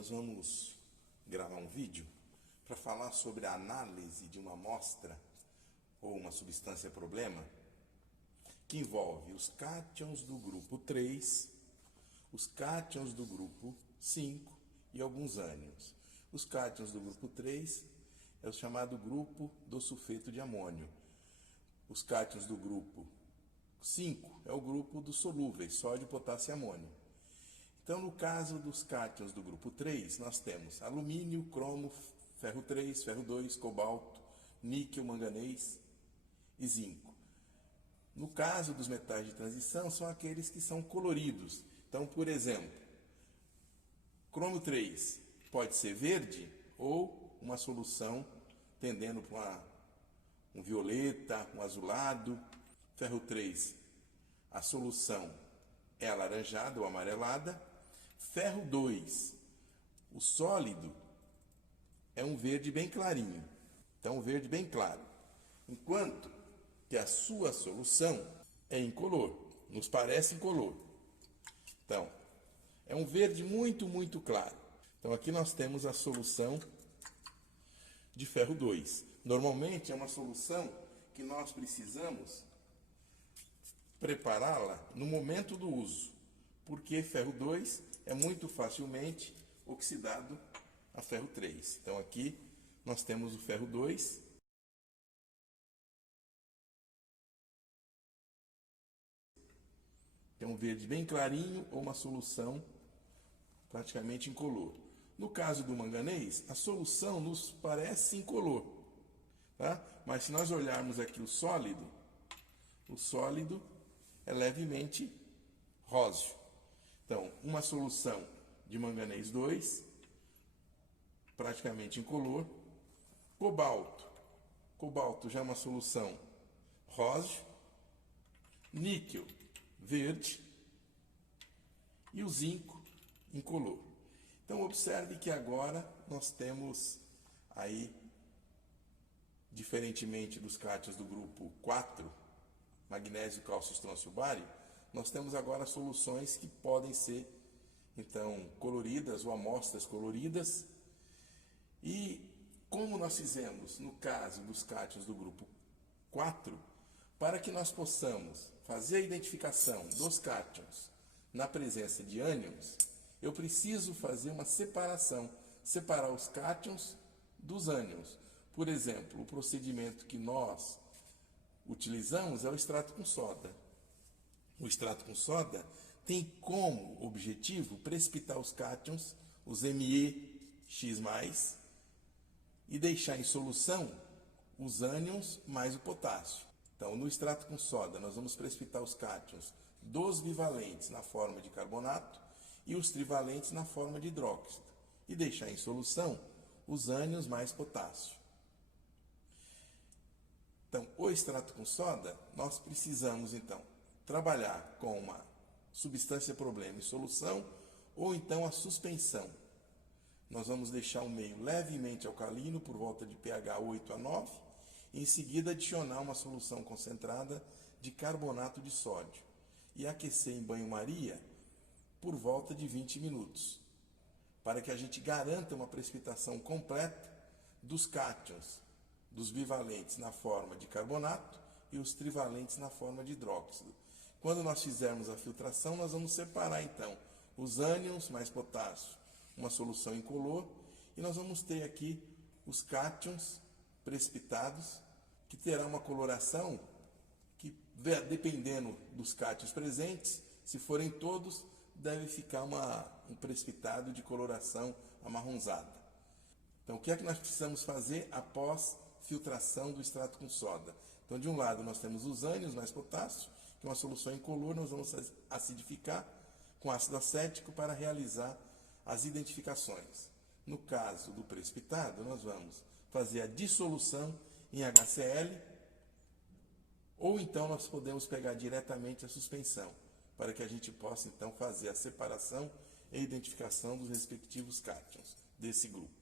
nós vamos gravar um vídeo para falar sobre a análise de uma amostra ou uma substância problema que envolve os cátions do grupo 3, os cátions do grupo 5 e alguns ânions. Os cátions do grupo 3 é o chamado grupo do sulfeto de amônio. Os cátions do grupo 5 é o grupo dos solúveis, sódio, potássio e amônio. Então, no caso dos cátions do grupo 3, nós temos alumínio, cromo, ferro 3, ferro 2, cobalto, níquel, manganês e zinco. No caso dos metais de transição, são aqueles que são coloridos. Então, por exemplo, cromo 3 pode ser verde ou uma solução tendendo para um violeta, um azulado. Ferro 3, a solução é alaranjada ou amarelada. Ferro 2, o sólido é um verde bem clarinho, então um verde bem claro, enquanto que a sua solução é incolor, nos parece incolor. Então, é um verde muito claro. Então aqui nós temos a solução de ferro 2. Normalmente é uma solução que nós precisamos prepará-la no momento do uso, porque ferro 2 é muito facilmente oxidado a ferro 3. Então aqui nós temos o ferro 2. É um verde bem clarinho ou uma solução praticamente incolor. No caso do manganês, a solução nos parece incolor, tá? Mas se nós olharmos aqui o sólido é levemente róseo. Então, uma solução de manganês 2, praticamente incolor. Cobalto já é uma solução róseo. Níquel, verde. E o zinco, incolor. Então, observe que agora nós temos aí, diferentemente dos cátions do grupo 4, magnésio, cálcio, estrôncio, bário, nós temos agora soluções que podem ser, então, coloridas ou amostras coloridas. E como nós fizemos no caso dos cátions do grupo 4, para que nós possamos fazer a identificação dos cátions na presença de ânions, eu preciso fazer uma separação, separar os cátions dos ânions. Por exemplo, o procedimento que nós utilizamos é o extrato com soda. O extrato com soda tem como objetivo precipitar os cátions, os MeX+, e deixar em solução os ânions mais o potássio. Então, no extrato com soda, nós vamos precipitar os cátions dos bivalentes na forma de carbonato e os trivalentes na forma de hidróxido, e deixar em solução os ânions mais potássio. Então, o extrato com soda, nós precisamos, então, trabalhar com uma substância problema em solução ou então a suspensão. Nós vamos deixar o meio levemente alcalino por volta de pH 8 a 9 e em seguida adicionar uma solução concentrada de carbonato de sódio e aquecer em banho-maria por volta de 20 minutos, para que a gente garanta uma precipitação completa dos cátions, dos bivalentes na forma de carbonato e os trivalentes na forma de hidróxido. Quando nós fizermos a filtração, nós vamos separar então os ânions mais potássio, uma solução incolor, e nós vamos ter aqui os cátions precipitados, que terá uma coloração que, dependendo dos cátions presentes, se forem todos, deve ficar um precipitado de coloração amarronzada. Então, o que é que nós precisamos fazer após filtração do extrato com soda? Então, de um lado, nós temos os ânions mais potássio, que é uma solução incolor. Nós vamos acidificar com ácido acético para realizar as identificações. No caso do precipitado, nós vamos fazer a dissolução em HCl, ou então nós podemos pegar diretamente a suspensão, para que a gente possa então fazer a separação e identificação dos respectivos cátions desse grupo.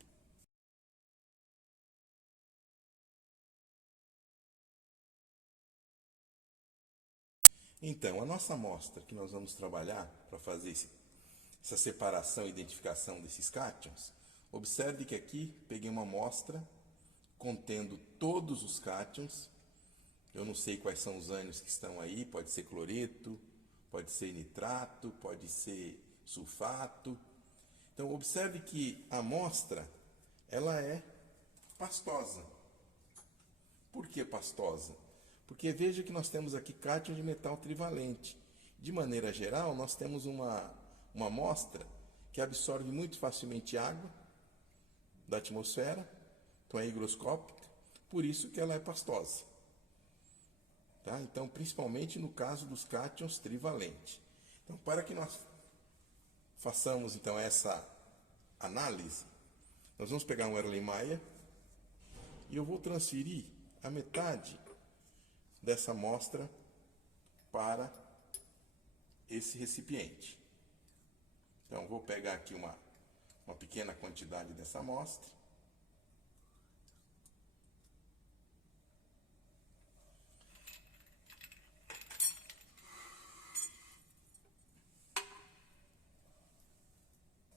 Então, a nossa amostra que nós vamos trabalhar para fazer essa separação e identificação desses cátions, observe que aqui peguei uma amostra contendo todos os cátions. Eu não sei quais são os ânions que estão aí, pode ser cloreto, pode ser nitrato, pode ser sulfato. Então observe que a amostra ela é pastosa. Por que pastosa? Porque veja que nós temos aqui cátion de metal trivalente. De maneira geral, nós temos uma amostra que absorve muito facilmente água da atmosfera, então é higroscópica, por isso que ela é pastosa. Tá? Então, principalmente no caso dos cátions trivalentes. Então, para que nós façamos então essa análise, nós vamos pegar um Erlenmeyer e eu vou transferir a metade dessa amostra para esse recipiente. Então, vou pegar aqui uma pequena quantidade dessa amostra.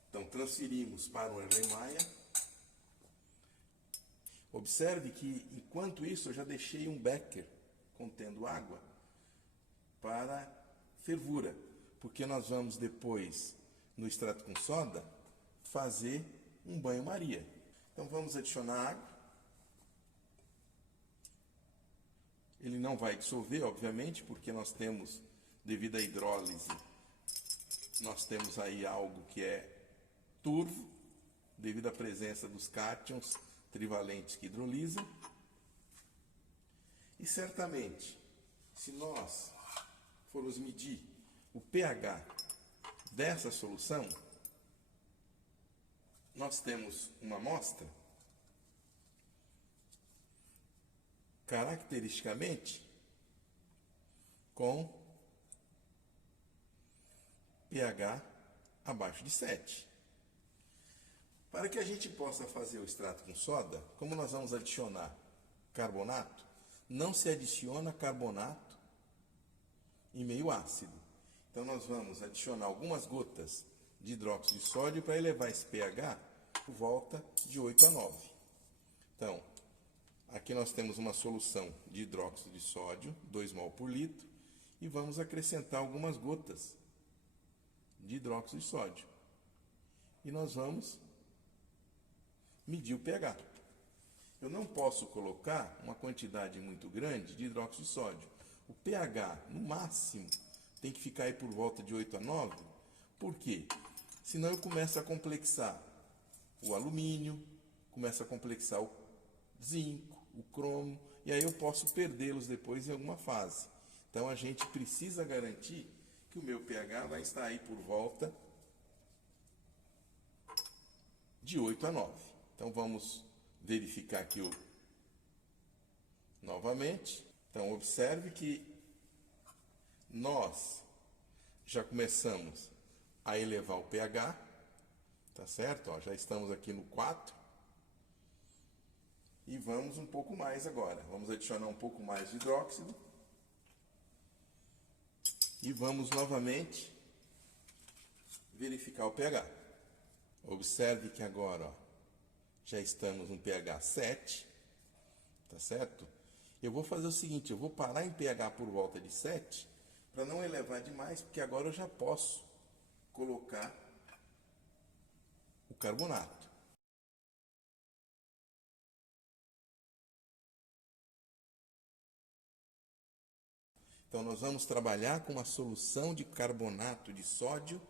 Então, transferimos para o Erlenmeyer. Observe que, enquanto isso, eu já deixei um becker contendo água para fervura, porque nós vamos depois, no extrato com soda, fazer um banho-maria. Então, vamos adicionar água. Ele não vai dissolver, obviamente, porque nós temos, devido à hidrólise, nós temos aí algo que é turvo, devido à presença dos cátions trivalentes que hidrolisam. E certamente, se nós formos medir o pH dessa solução, nós temos uma amostra caracteristicamente com pH abaixo de 7. Para que a gente possa fazer o extrato com soda, como nós vamos adicionar carbonato, não se adiciona carbonato em meio ácido. Então nós vamos adicionar algumas gotas de hidróxido de sódio para elevar esse pH por volta de 8 a 9. Então, aqui nós temos uma solução de hidróxido de sódio, 2 mol por litro, e vamos acrescentar algumas gotas de hidróxido de sódio. E nós vamos medir o pH. Eu não posso colocar uma quantidade muito grande de hidróxido de sódio. O pH, no máximo, tem que ficar aí por volta de 8 a 9. Por quê? Senão eu começo a complexar o alumínio, começo a complexar o zinco, o cromo, e aí eu posso perdê-los depois em alguma fase. Então a gente precisa garantir que o meu pH vai estar aí por volta de 8 a 9. Então vamos verificar aqui novamente. Então observe que nós já começamos a elevar o pH, tá certo? Ó, já estamos aqui no 4. E vamos um pouco mais agora. Vamos adicionar um pouco mais de hidróxido. E vamos novamente verificar o pH. Observe que agora, ó, já estamos no pH 7, tá certo? Eu vou fazer o seguinte, eu vou parar em pH por volta de 7, para não elevar demais, porque agora eu já posso colocar o carbonato. Então nós vamos trabalhar com uma solução de carbonato de sódio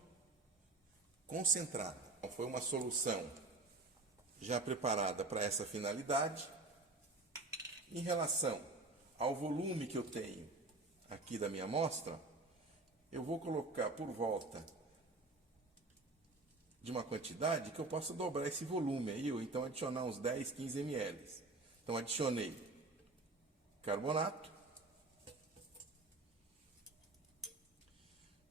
concentrada. Então, foi uma solução já preparada para essa finalidade. Em relação ao volume que eu tenho aqui da minha amostra, eu vou colocar por volta de uma quantidade que eu possa dobrar esse volume aí, ou então adicionar uns 10, 15 ml. Então adicionei carbonato.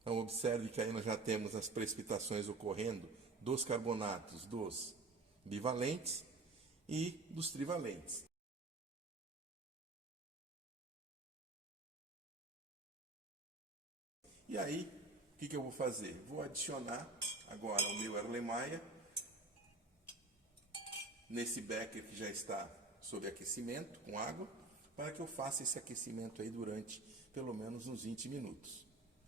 Então observe que aí nós já temos as precipitações ocorrendo dos carbonatos dos bivalentes e dos trivalentes. E aí, que eu vou fazer? Vou adicionar agora o meu Erlenmeyer nesse becker que já está sob aquecimento com água, para que eu faça esse aquecimento aí durante pelo menos uns 20 minutos.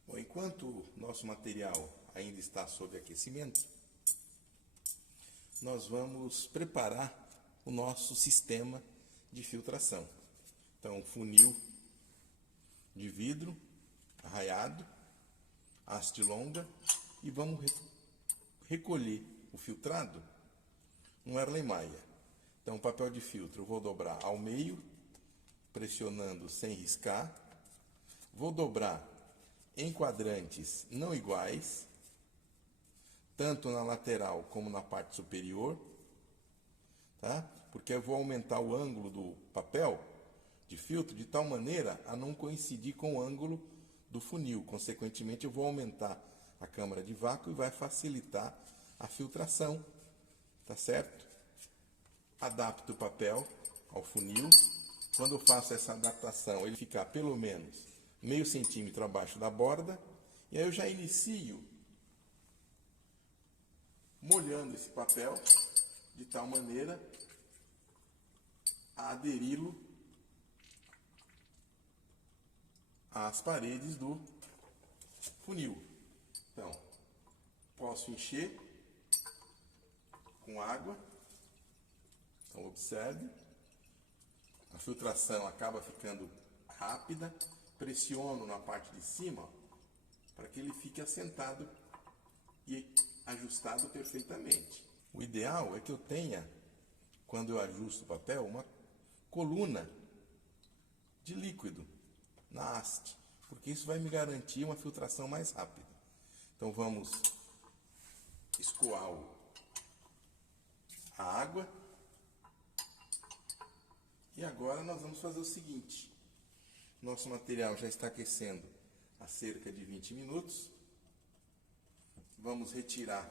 Bom, enquanto o nosso material ainda está sob aquecimento, nós vamos preparar o nosso sistema de filtração. Então, funil de vidro arraiado, haste longa, e vamos recolher o filtrado no Erlenmeyer. Então, o papel de filtro eu vou dobrar ao meio, pressionando sem riscar. Vou dobrar em quadrantes não iguais, tanto na lateral como na parte superior, tá? Porque eu vou aumentar o ângulo do papel de filtro de tal maneira a não coincidir com o ângulo do funil. Consequentemente, eu vou aumentar a câmara de vácuo e vai facilitar a filtração, tá certo? Adapto o papel ao funil. Quando eu faço essa adaptação, ele ficar pelo menos meio centímetro abaixo da borda, e aí eu já inicio molhando esse papel de tal maneira a aderi-lo às paredes do funil. Então, posso encher com água. Então, observe, a filtração acaba ficando rápida. Pressiono na parte de cima para que ele fique assentado e ajustado perfeitamente. O ideal é que eu tenha, quando eu ajusto o papel, uma coluna de líquido na haste, porque isso vai me garantir uma filtração mais rápida. Então vamos escoar a água. E agora nós vamos fazer o seguinte: nosso material já está aquecendo há cerca de 20 minutos. Vamos retirar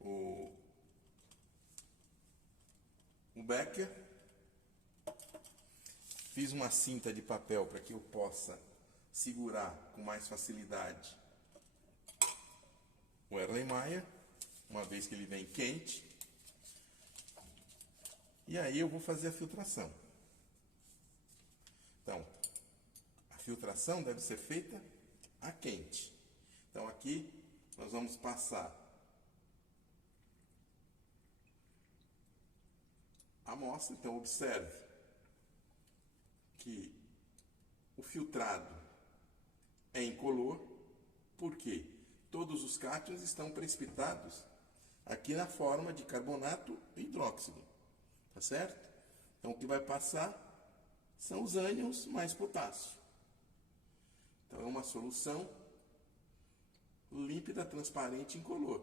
o becker. Fiz uma cinta de papel para que eu possa segurar com mais facilidade o Erlenmeyer, uma vez que ele vem quente. E aí eu vou fazer a filtração. Então, a filtração deve ser feita a quente. Então, aqui nós vamos passar a amostra. Então, observe que o filtrado é incolor, porque todos os cátions estão precipitados aqui na forma de carbonato e hidróxido, tá certo? Então, o que vai passar são os ânions mais potássio. Então, é uma solução límpida, transparente e incolor,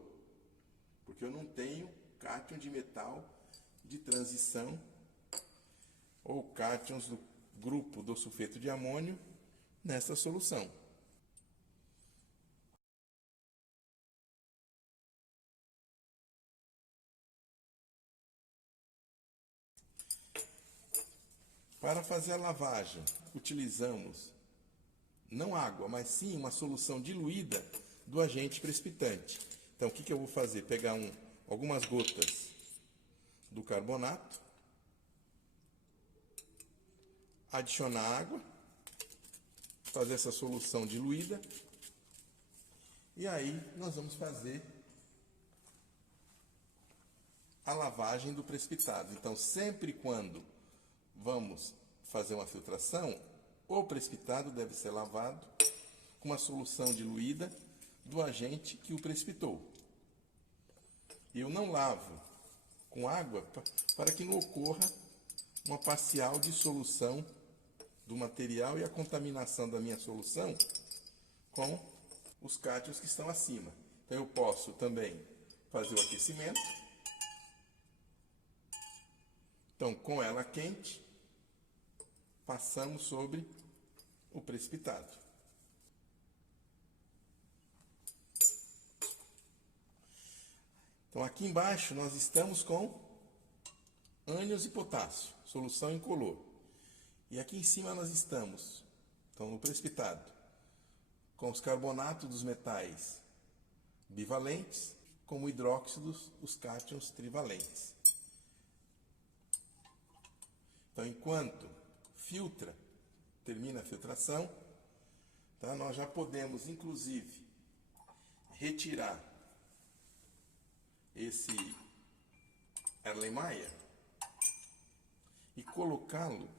porque eu não tenho cátion de metal de transição ou cátions do grupo do sulfeto de amônio nessa solução. Para fazer a lavagem, utilizamos não água, mas sim uma solução diluída do agente precipitante. Então, o que eu vou fazer? Pegar algumas gotas do carbonato, adicionar água, fazer essa solução diluída, e aí nós vamos fazer a lavagem do precipitado. Então, sempre quando vamos fazer uma filtração, o precipitado deve ser lavado com uma solução diluída do agente que o precipitou. E eu não lavo com água para que não ocorra uma parcial dissolução do material e a contaminação da minha solução com os cátions que estão acima. Então eu posso também fazer o aquecimento. Então, com ela quente, passamos sobre o precipitado. Então, aqui embaixo nós estamos com ânions e potássio, solução incolor. E aqui em cima nós estamos, então, no precipitado, com os carbonatos dos metais bivalentes, como hidróxidos, os cátions trivalentes. Então, enquanto filtra, termina a filtração, tá? Nós já podemos, inclusive, retirar esse Erlenmeyer e colocá-lo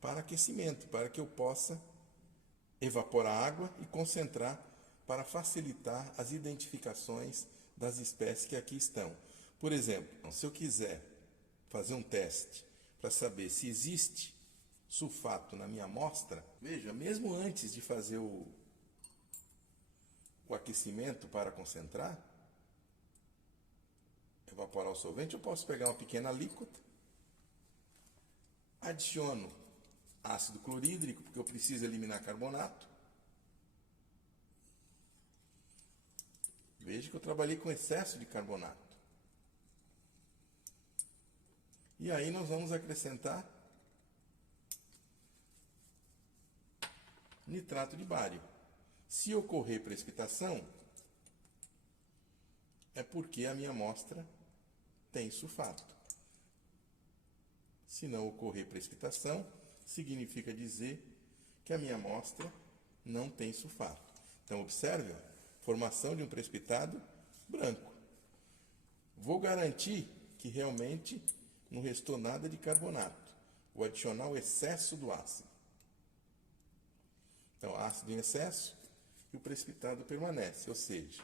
para aquecimento, para que eu possa evaporar água e concentrar para facilitar as identificações das espécies que aqui estão. Por exemplo, se eu quiser fazer um teste para saber se existe sulfato na minha amostra, veja, mesmo antes de fazer o aquecimento para concentrar, evaporar o solvente, eu posso pegar uma pequena alíquota, adiciono ácido clorídrico, porque eu preciso eliminar carbonato. Veja que eu trabalhei com excesso de carbonato. E aí nós vamos acrescentar nitrato de bário. Se ocorrer precipitação, é porque a minha amostra tem sulfato. Se não ocorrer precipitação, significa dizer que a minha amostra não tem sulfato. Então, observe, formação de um precipitado branco. Vou garantir que realmente não restou nada de carbonato. Vou adicionar o excesso do ácido. Então, ácido em excesso e o precipitado permanece, ou seja,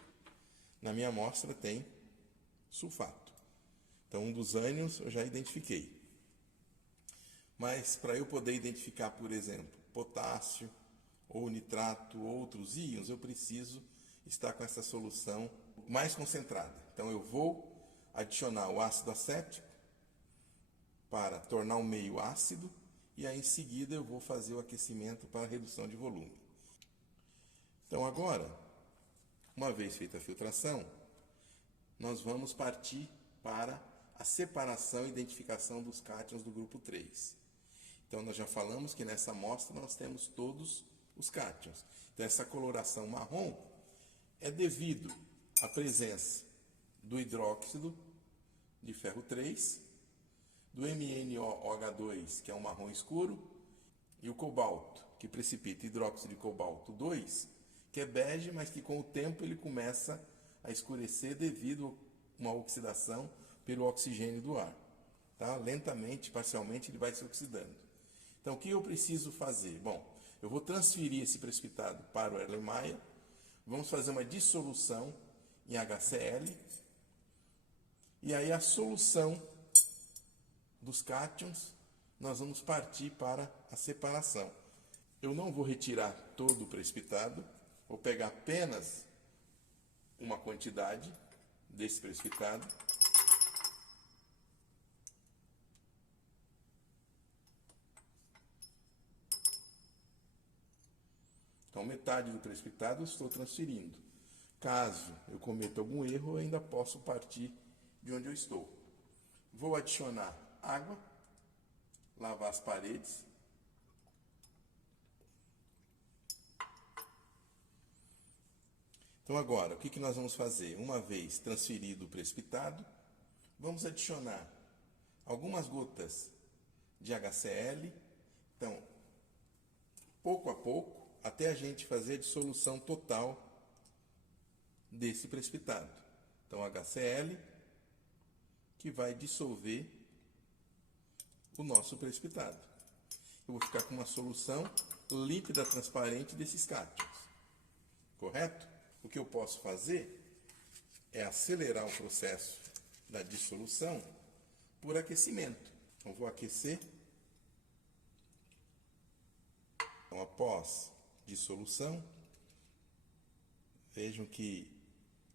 na minha amostra tem sulfato. Então, um dos ânions eu já identifiquei. Mas para eu poder identificar, por exemplo, potássio ou nitrato ou outros íons, eu preciso estar com essa solução mais concentrada. Então eu vou adicionar o ácido acético para tornar o meio ácido e aí em seguida eu vou fazer o aquecimento para redução de volume. Então agora, uma vez feita a filtração, nós vamos partir para a separação e identificação dos cátions do grupo 3. Então, nós já falamos que nessa amostra nós temos todos os cátions. Então, essa coloração marrom é devido à presença do hidróxido de ferro 3, do MnOH2, que é um marrom escuro, e o cobalto, que precipita hidróxido de cobalto 2, que é bege, mas que com o tempo ele começa a escurecer devido a uma oxidação pelo oxigênio do ar. Tá? Lentamente, parcialmente, ele vai se oxidando. Então, o que eu preciso fazer? Bom, eu vou transferir esse precipitado para o Erlenmeyer, vamos fazer uma dissolução em HCl, e aí a solução dos cátions, nós vamos partir para a separação. Eu não vou retirar todo o precipitado, vou pegar apenas uma quantidade desse precipitado, então, metade do precipitado eu estou transferindo. Caso eu cometa algum erro, eu ainda posso partir de onde eu estou. Vou adicionar água, lavar as paredes. Então, agora, o que nós vamos fazer? Uma vez transferido o precipitado, vamos adicionar algumas gotas de HCl. Então, pouco a pouco, até a gente fazer a dissolução total desse precipitado. Então, HCl, que vai dissolver o nosso precipitado. Eu vou ficar com uma solução líquida, transparente desses cátions. Correto? O que eu posso fazer é acelerar o processo da dissolução por aquecimento. Então, vou aquecer. Então, após dissolução, vejam que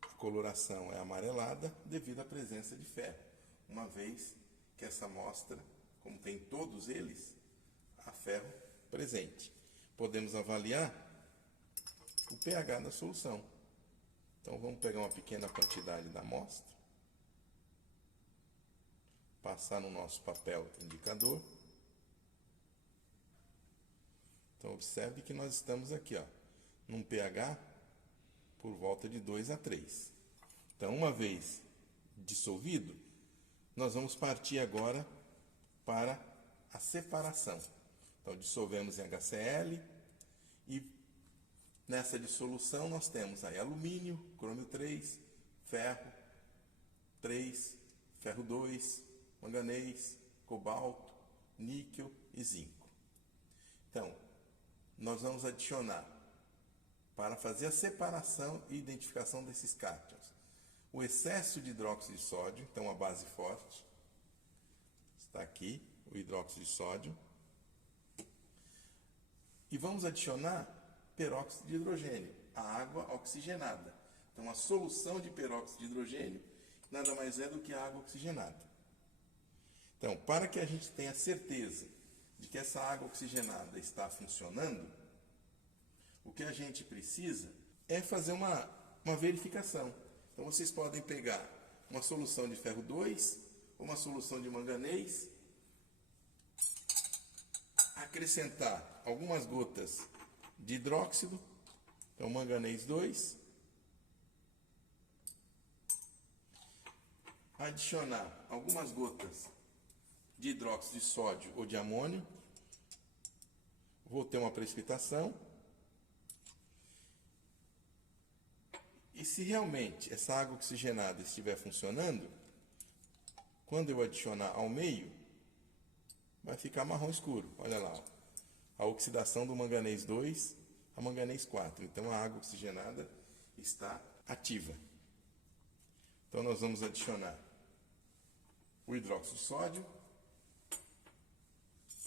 a coloração é amarelada devido à presença de ferro, uma vez que essa amostra, como tem todos eles, há ferro presente. Podemos avaliar o pH da solução. Então vamos pegar uma pequena quantidade da amostra, passar no nosso papel indicador. Então, observe que nós estamos aqui, ó, num pH por volta de 2 a 3. Então, uma vez dissolvido, nós vamos partir agora para a separação. Então, dissolvemos em HCl e nessa dissolução nós temos aí alumínio, crômio 3, ferro 3, ferro 2, manganês, cobalto, níquel e zinco. Então, nós vamos adicionar, para fazer a separação e identificação desses cátions, o excesso de hidróxido de sódio, então a base forte, está aqui, o hidróxido de sódio, e vamos adicionar peróxido de hidrogênio, a água oxigenada. Então, a solução de peróxido de hidrogênio nada mais é do que a água oxigenada. Então, para que a gente tenha certeza de que essa água oxigenada está funcionando, o que a gente precisa é fazer uma verificação. Então, vocês podem pegar uma solução de ferro 2, uma solução de manganês, acrescentar algumas gotas de hidróxido, então manganês 2, adicionar algumas gotas de hidróxido de sódio ou de amônio, vou ter uma precipitação, e se realmente essa água oxigenada estiver funcionando, quando eu adicionar ao meio, vai ficar marrom escuro. Olha lá, ó, a oxidação do manganês 2 a manganês 4. Então, a água oxigenada está ativa. Então, nós vamos adicionar o hidróxido de sódio,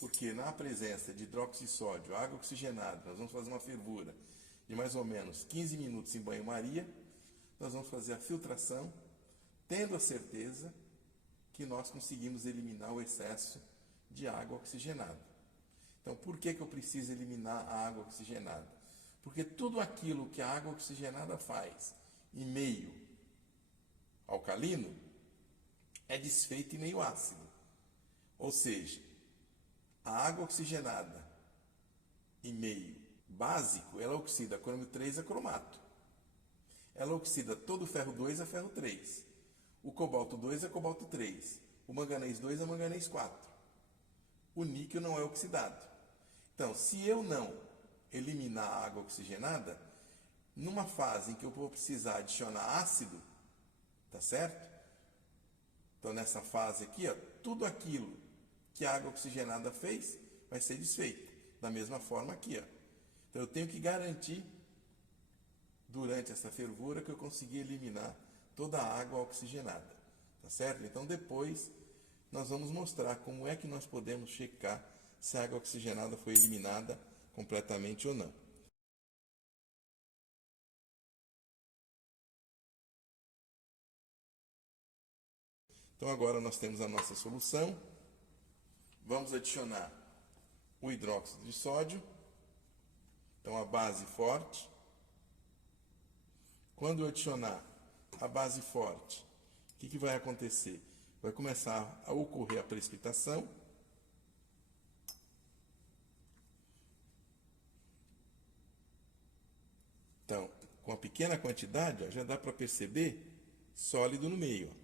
porque na presença de hidróxido de sódio, água oxigenada, nós vamos fazer uma fervura de mais ou menos 15 minutos em banho-maria. Nós vamos fazer a filtração, tendo a certeza que nós conseguimos eliminar o excesso de água oxigenada. Então, por que eu preciso eliminar a água oxigenada? Porque tudo aquilo que a água oxigenada faz em meio alcalino é desfeito em meio ácido. Ou seja, a água oxigenada em meio básico, ela oxida crômio 3 a cromato. Ela oxida todo o ferro 2 a ferro 3. O cobalto 2 a cobalto 3. O manganês 2 a manganês 4. O níquel não é oxidado. Então, se eu não eliminar a água oxigenada, numa fase em que eu vou precisar adicionar ácido, tá certo? Então, nessa fase aqui, ó, tudo aquilo que a água oxigenada fez vai ser desfeito. Da mesma forma aqui, ó. Então, eu tenho que garantir, durante essa fervura, que eu consegui eliminar toda a água oxigenada. Tá certo? Então, depois, nós vamos mostrar como é que nós podemos checar se a água oxigenada foi eliminada completamente ou não. Então, agora nós temos a nossa solução. Vamos adicionar o hidróxido de sódio. Então, a base forte. Quando eu adicionar a base forte, o que vai acontecer? Vai começar a ocorrer a precipitação. Então, com a pequena quantidade, ó, já dá para perceber sólido no meio.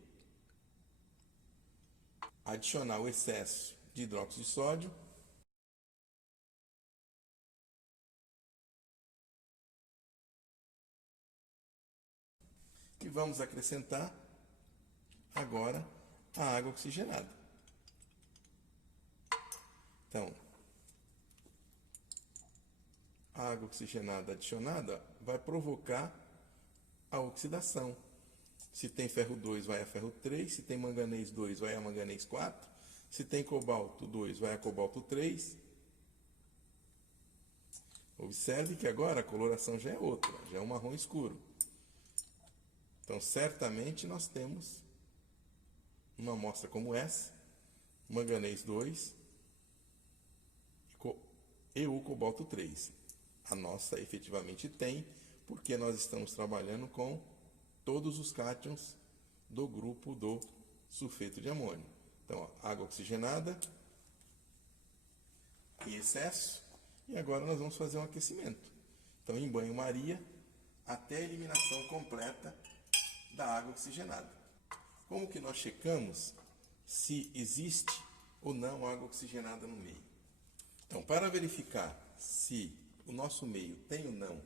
Ó. Adicionar o excesso de hidróxido de sódio. E vamos acrescentar agora a água oxigenada. Então, a água oxigenada adicionada vai provocar a oxidação. Se tem ferro 2, vai a ferro 3. Se tem manganês 2, vai a manganês 4. Se tem cobalto 2, vai a cobalto 3. Observe que agora a coloração já é outra, já é um marrom escuro. Então, certamente nós temos uma amostra como essa, manganês 2 e o cobalto 3. A nossa efetivamente tem, porque nós estamos trabalhando com todos os cátions do grupo do sulfeto de amônio. Então, ó, água oxigenada em excesso. E agora nós vamos fazer um aquecimento. Então, em banho-maria, até a eliminação completa da água oxigenada. Como que nós checamos se existe ou não água oxigenada no meio? Então, para verificar se o nosso meio tem ou não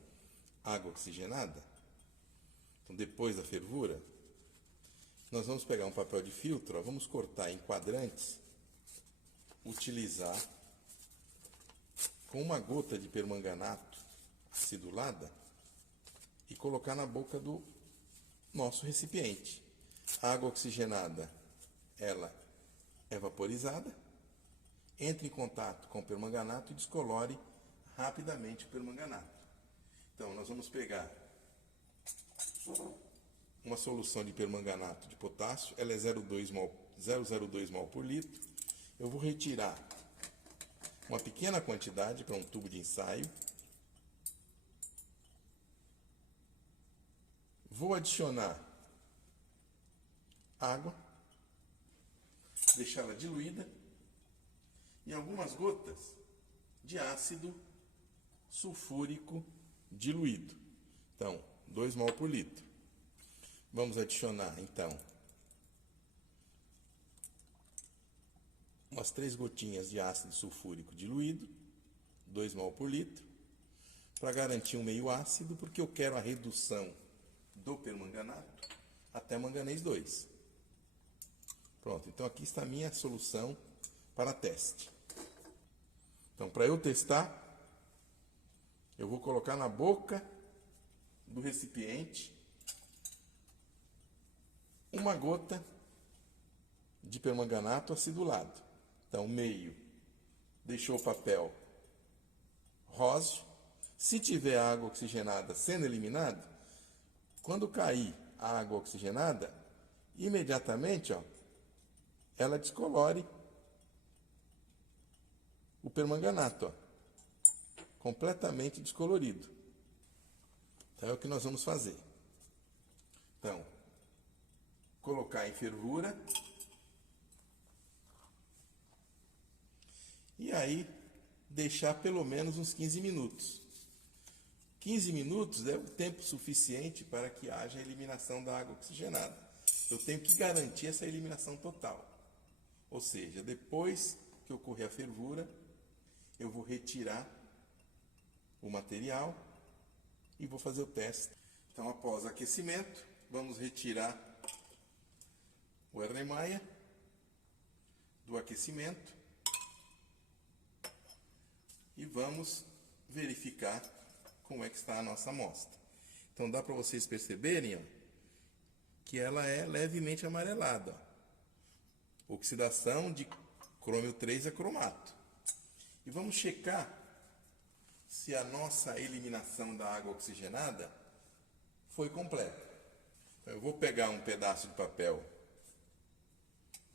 água oxigenada, então depois da fervura, nós vamos pegar um papel de filtro, ó, vamos cortar em quadrantes, utilizar com uma gota de permanganato acidulada e colocar na boca do nosso recipiente. A água oxigenada, ela é vaporizada, entra em contato com o permanganato e descolore rapidamente o permanganato. Então, nós vamos pegar uma solução de permanganato de potássio, ela é 0,02 mol por litro. Eu vou retirar uma pequena quantidade para um tubo de ensaio. Vou adicionar água, deixá-la diluída e algumas gotas de ácido sulfúrico diluído. Então, 2 mol por litro. Vamos adicionar, então, umas 3 gotinhas de ácido sulfúrico diluído, 2 mol por litro, para garantir um meio ácido, porque eu quero a redução do permanganato até manganês 2. Pronto, então aqui está a minha solução para teste. Então, para eu testar, eu vou colocar na boca do recipiente uma gota de permanganato acidulado. Então, meio deixou o papel róseo. Se tiver água oxigenada sendo eliminada, quando cair a água oxigenada, imediatamente, ó, ela descolore o permanganato, ó, completamente descolorido. Então, é o que nós vamos fazer. Então, colocar em fervura. E aí, deixar pelo menos uns 15 minutos. 15 minutos é o tempo suficiente para que haja a eliminação da água oxigenada. Eu tenho que garantir essa eliminação total. Ou seja, depois que ocorrer a fervura, eu vou retirar o material e vou fazer o teste. Então, após aquecimento, vamos retirar o Erlenmeyer do aquecimento e vamos verificar como é que está a nossa amostra. Então, dá para vocês perceberem, ó, que ela é levemente amarelada. Ó. Oxidação de crômio 3 é cromato. E vamos checar se a nossa eliminação da água oxigenada foi completa. Então, eu vou pegar um pedaço de papel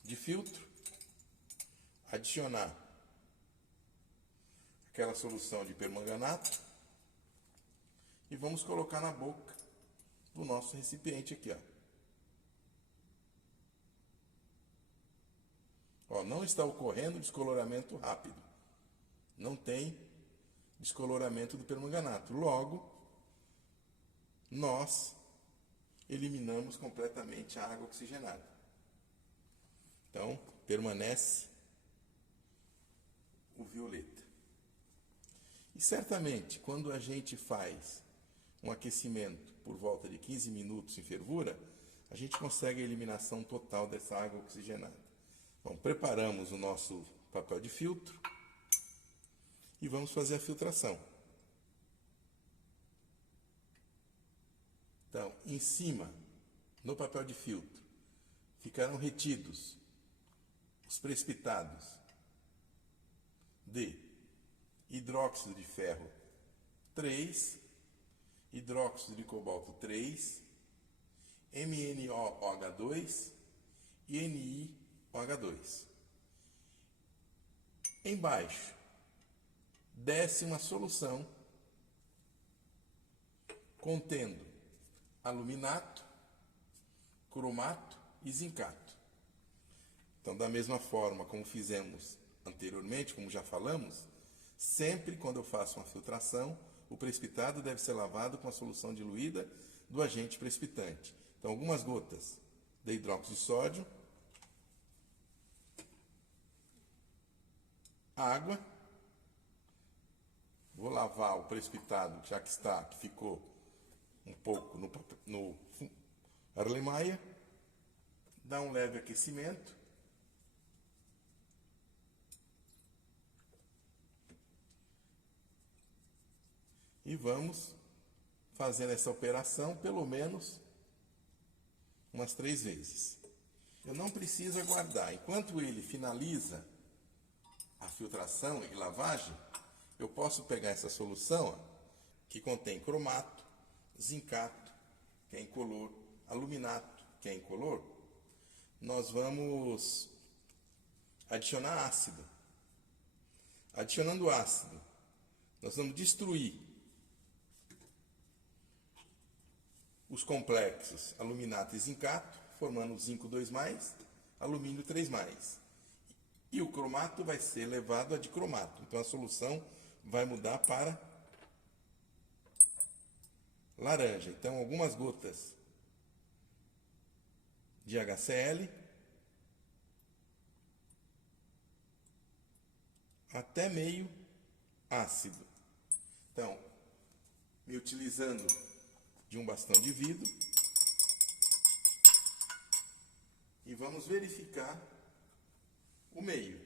de filtro, adicionar aquela solução de permanganato e vamos colocar na boca do nosso recipiente aqui, ó. Ó, não está ocorrendo descoloramento rápido. Não tem descoloramento do permanganato. Logo, nós eliminamos completamente a água oxigenada. Então, permanece o violeta. E certamente, quando a gente faz um aquecimento por volta de 15 minutos em fervura, a gente consegue a eliminação total dessa água oxigenada. Bom, preparamos o nosso papel de filtro e vamos fazer a filtração. Então, em cima, no papel de filtro, ficarão retidos os precipitados de hidróxido de ferro 3, hidróxido de cobalto 3, MnOH2 e NiOH2. Embaixo, desce uma solução contendo aluminato, cromato e zincato. Então, da mesma forma como fizemos anteriormente, como já falamos, sempre quando eu faço uma filtração, O precipitado deve ser lavado com a solução diluída do agente precipitante. Então, algumas gotas de hidróxido de sódio, água. Vou lavar o precipitado, já que ficou um pouco no Erlenmeyer. Dá um leve aquecimento. E vamos fazendo essa operação pelo menos umas 3 vezes. Eu não preciso aguardar. Enquanto ele finaliza a filtração e lavagem, eu posso pegar essa solução, ó, que contém cromato, zincato, que é incolor, aluminato, que é incolor. Nós vamos adicionar ácido. Adicionando ácido, nós vamos destruir os complexos aluminato e zincato, formando zinco 2+, alumínio 3+. E o cromato vai ser levado a dicromato. Então a solução vai mudar para laranja. Então algumas gotas de HCl até meio ácido. Então, me utilizando de um bastão de vidro, e vamos verificar o meio,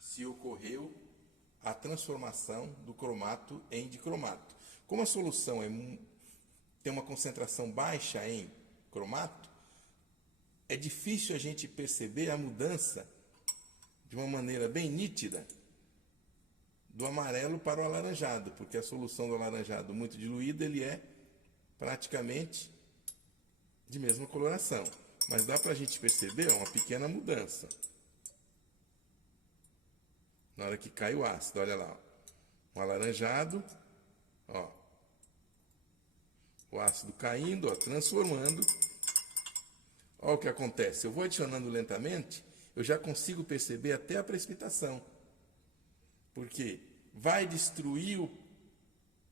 se ocorreu a transformação do cromato em dicromato. Como a solução tem uma concentração baixa em cromato, é difícil a gente perceber a mudança de uma maneira bem nítida do amarelo para o alaranjado, porque a solução do alaranjado muito diluída, ele é praticamente de mesma coloração. Mas dá para a gente perceber uma pequena mudança. Na hora que cai o ácido, olha lá. Um alaranjado, ó. O ácido caindo, ó, transformando. Olha o que acontece. Eu vou adicionando lentamente, eu já consigo perceber até a precipitação. Porque vai destruir o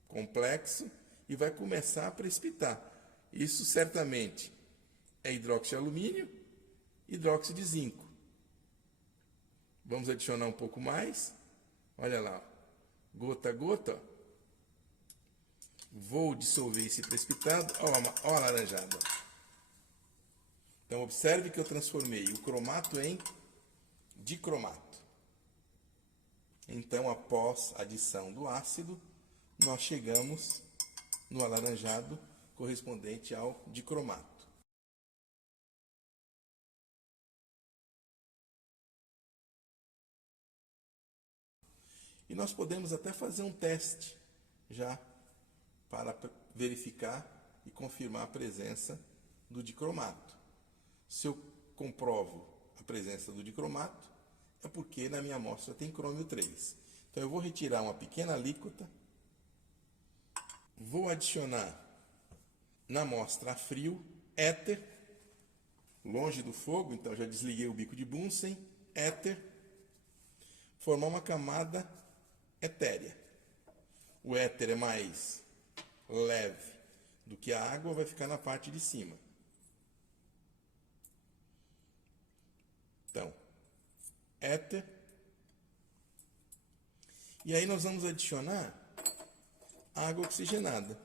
complexo e vai começar a precipitar. Isso certamente é hidróxido de alumínio, hidróxido de zinco. Vamos adicionar um pouco mais. Olha lá, gota a gota. Vou dissolver esse precipitado. Olha a alaranjada. Então observe que eu transformei o cromato em dicromato. Então, após a adição do ácido, nós chegamos no alaranjado correspondente ao dicromato. E nós podemos até fazer um teste já para verificar e confirmar a presença do dicromato. Se eu comprovo a presença do dicromato, é porque na minha amostra tem crômio 3. Então eu vou retirar uma pequena alíquota, vou adicionar na amostra a frio éter, longe do fogo, então já desliguei o bico de Bunsen, éter, formar uma camada etérea. O éter é mais leve do que a água, vai ficar na parte de cima. Então, éter. E aí nós vamos adicionar água oxigenada,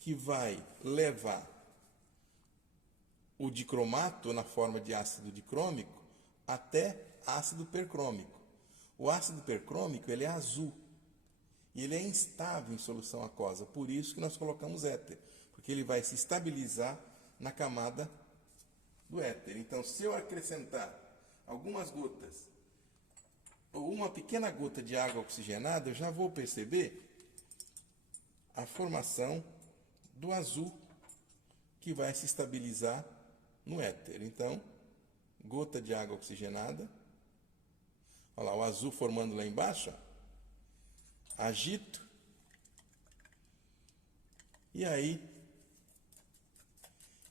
que vai levar o dicromato na forma de ácido dicrômico até ácido percrômico. O ácido percrômico, ele é azul e ele é instável em solução aquosa, por isso que nós colocamos éter, porque ele vai se estabilizar na camada do éter. Então, se eu acrescentar algumas gotas ou uma pequena gota de água oxigenada, eu já vou perceber a formação do azul que vai se estabilizar no éter. Então, gota de água oxigenada, olha lá, o azul formando lá embaixo, ó. Agito, e aí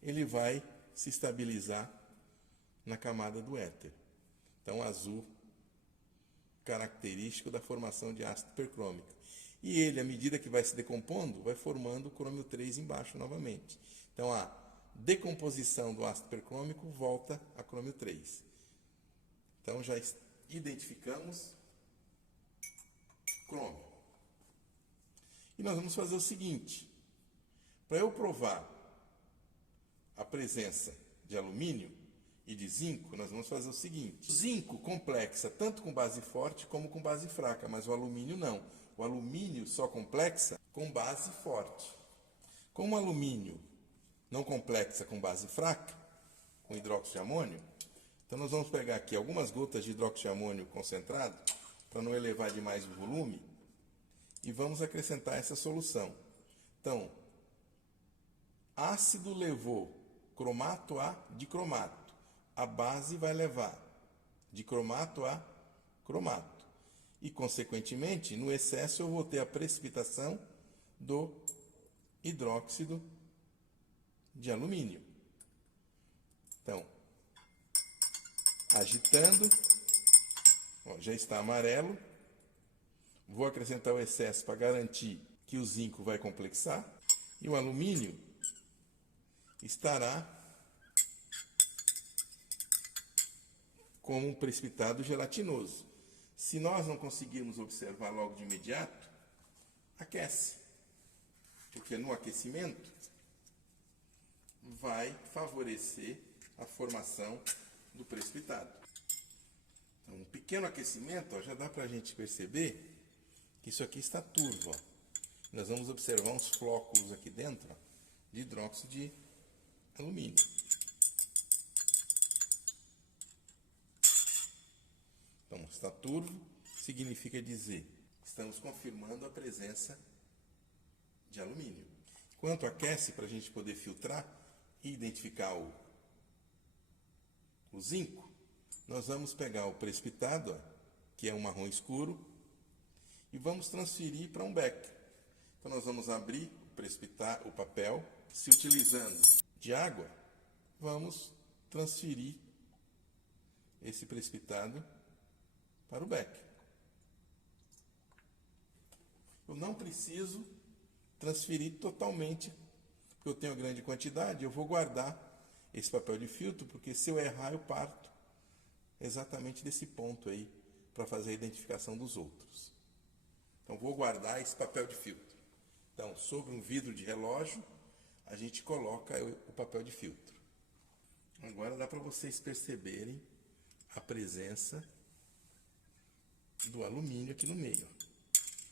ele vai se estabilizar na camada do éter. Então, azul característico da formação de ácido percrômico. E ele, à medida que vai se decompondo, vai formando o crômio 3 embaixo novamente. Então, a decomposição do ácido percrômico volta a crômio 3. Então, já identificamos crômio. E nós vamos fazer o seguinte. Para eu provar a presença de alumínio e de zinco, nós vamos fazer o seguinte. O zinco complexa tanto com base forte como com base fraca, mas o alumínio não. O alumínio só complexa com base forte. Como o alumínio não complexa com base fraca, com hidróxido de amônio, então nós vamos pegar aqui algumas gotas de hidróxido de amônio concentrado, para não elevar demais o volume, e vamos acrescentar essa solução. Então, ácido levou cromato a dicromato. A base vai levar dicromato a cromato. E, consequentemente, no excesso eu vou ter a precipitação do hidróxido de alumínio. Então, agitando, ó, já está amarelo. Vou acrescentar o excesso para garantir que o zinco vai complexar. E o alumínio estará como um precipitado gelatinoso. Se nós não conseguirmos observar logo de imediato, aquece. Porque no aquecimento vai favorecer a formação do precipitado. Então, um pequeno aquecimento, ó, já dá para a gente perceber que isso aqui está turvo. Ó. Nós vamos observar uns flóculos aqui dentro, ó, de hidróxido de alumínio. Então, está turvo, significa dizer que estamos confirmando a presença de alumínio. Enquanto aquece, para a gente poder filtrar e identificar o zinco, nós vamos pegar o precipitado, ó, que é um marrom escuro, e vamos transferir para um becker. Então, nós vamos abrir o papel, se utilizando de água, vamos transferir esse precipitado para o becker. Eu não preciso transferir totalmente, porque eu tenho uma grande quantidade, eu vou guardar esse papel de filtro, porque se eu errar eu parto exatamente desse ponto aí, para fazer a identificação dos outros. Então, vou guardar esse papel de filtro. Então, sobre um vidro de relógio, a gente coloca o papel de filtro. Agora dá para vocês perceberem a presença do alumínio aqui no meio.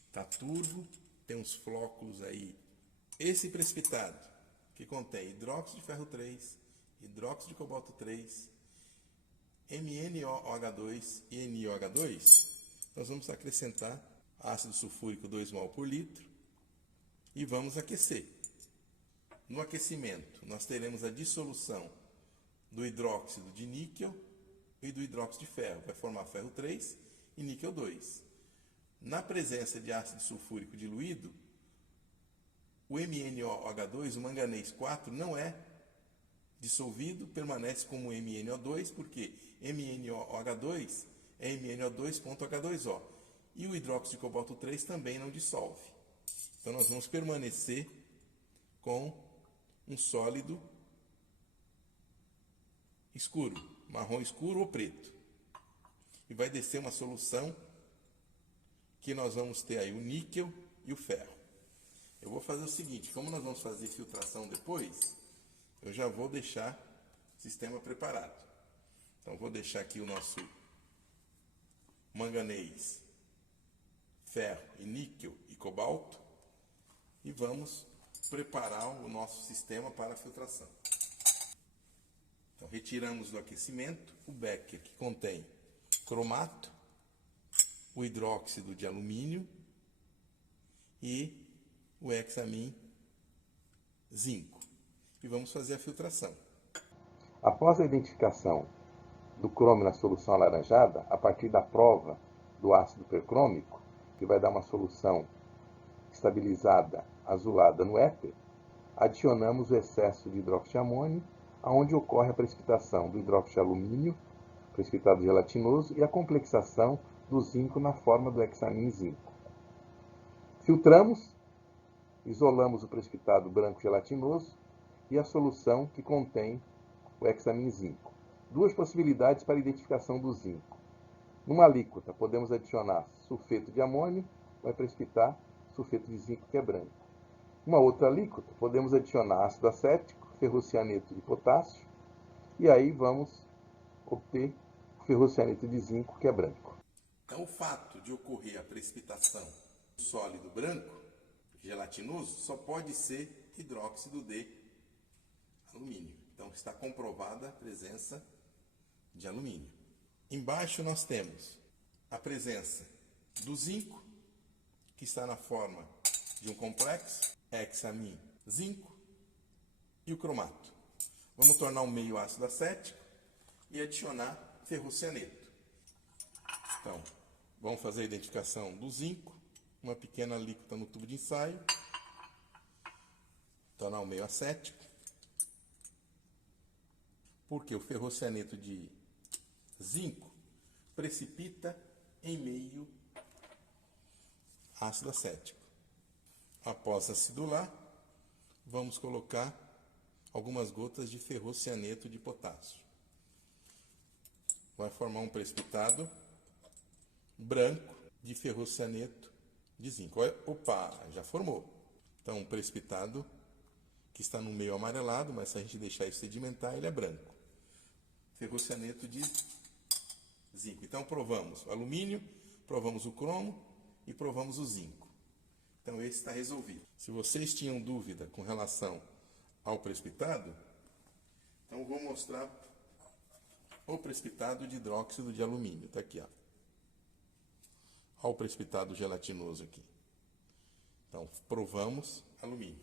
Está turvo, tem uns flóculos aí. Esse precipitado, que contém hidróxido de ferro 3, hidróxido de cobalto 3, MnOH2 e NiOH2, nós vamos acrescentar ácido sulfúrico 2 mol por litro e vamos aquecer. No aquecimento, nós teremos a dissolução do hidróxido de níquel e do hidróxido de ferro. Vai formar ferro 3 e níquel 2. Na presença de ácido sulfúrico diluído, o MnOH2, o manganês 4, não é dissolvido, permanece como MnO2, porque MnOH2 é MnO2.H2O. E o hidróxido de cobalto 3 também não dissolve. Então, nós vamos permanecer com um sólido escuro, marrom escuro ou preto. E vai descer uma solução que nós vamos ter aí o níquel e o ferro. Eu vou fazer o seguinte, como nós vamos fazer filtração depois, eu já vou deixar o sistema preparado. Então, vou deixar aqui o nosso manganês, ferro e níquel e cobalto e vamos preparar o nosso sistema para a filtração. Então, retiramos do aquecimento o becker, que contém cromato, o hidróxido de alumínio e o hexamin zinco. E vamos fazer a filtração. Após a identificação do crômio na solução alaranjada, a partir da prova do ácido percrômico, que vai dar uma solução estabilizada azulada no éter, adicionamos o excesso de hidróxido de amônio, onde ocorre a precipitação do hidróxido de alumínio, precipitado gelatinoso, e a complexação do zinco na forma do hexamin zinco. Filtramos, isolamos o precipitado branco gelatinoso e a solução que contém o hexamin zinco. Duas possibilidades para a identificação do zinco. Numa alíquota, podemos adicionar sulfeto de amônio, vai precipitar sulfeto de zinco, que é branco. Uma outra alíquota, podemos adicionar ácido acético, ferrocianeto de potássio, e aí vamos obter o ferrocianeto de zinco, que é branco. Então, o fato de ocorrer a precipitação do sólido branco, gelatinoso, só pode ser hidróxido de alumínio. Então, está comprovada a presença de alumínio. Embaixo nós temos a presença do zinco, que está na forma de um complexo, hexamin zinco, e o cromato. Vamos tornar um meio ácido acético e adicionar ferrocianeto. Então, vamos fazer a identificação do zinco, uma pequena alíquota no tubo de ensaio, tornar um meio acético, porque o ferrocianeto de zinco precipita em meio ácido acético. Após acidular, vamos colocar algumas gotas de ferrocianeto de potássio. Vai formar um precipitado branco de ferrocianeto de zinco. Opa, já formou. Então, um precipitado que está no meio amarelado, mas se a gente deixar isso sedimentar, ele é branco. Ferrocianeto de zinco. Então, provamos o alumínio, provamos o cromo e provamos o zinco. Então, esse está resolvido. Se vocês tinham dúvida com relação ao precipitado, então eu vou mostrar o precipitado de hidróxido de alumínio. Está aqui, ó. Olha o precipitado gelatinoso aqui. Então, provamos alumínio.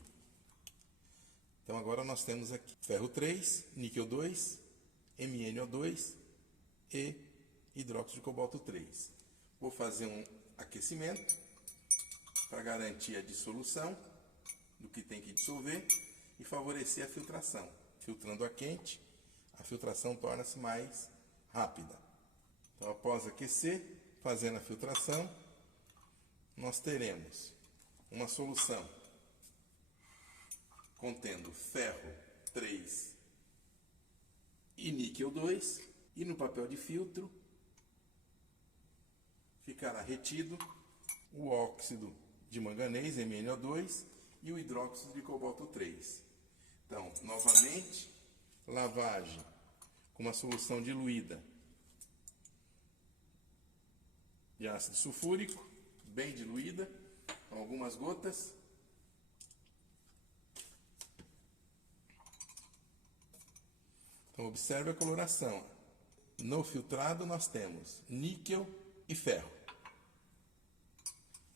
Então, agora nós temos aqui ferro 3, níquel 2, MnO2 e hidróxido de cobalto 3. Vou fazer um aquecimento para garantir a dissolução do que tem que dissolver e favorecer a filtração. Filtrando a quente, a filtração torna-se mais rápida. Então, após aquecer, fazendo a filtração, nós teremos uma solução contendo ferro 3 e níquel 2, e no papel de filtro ficará retido o óxido de manganês, MnO2, e o hidróxido de cobalto 3. Então, novamente, lavagem com uma solução diluída de ácido sulfúrico, bem diluída, com algumas gotas. Então, observe a coloração. No filtrado nós temos níquel e ferro.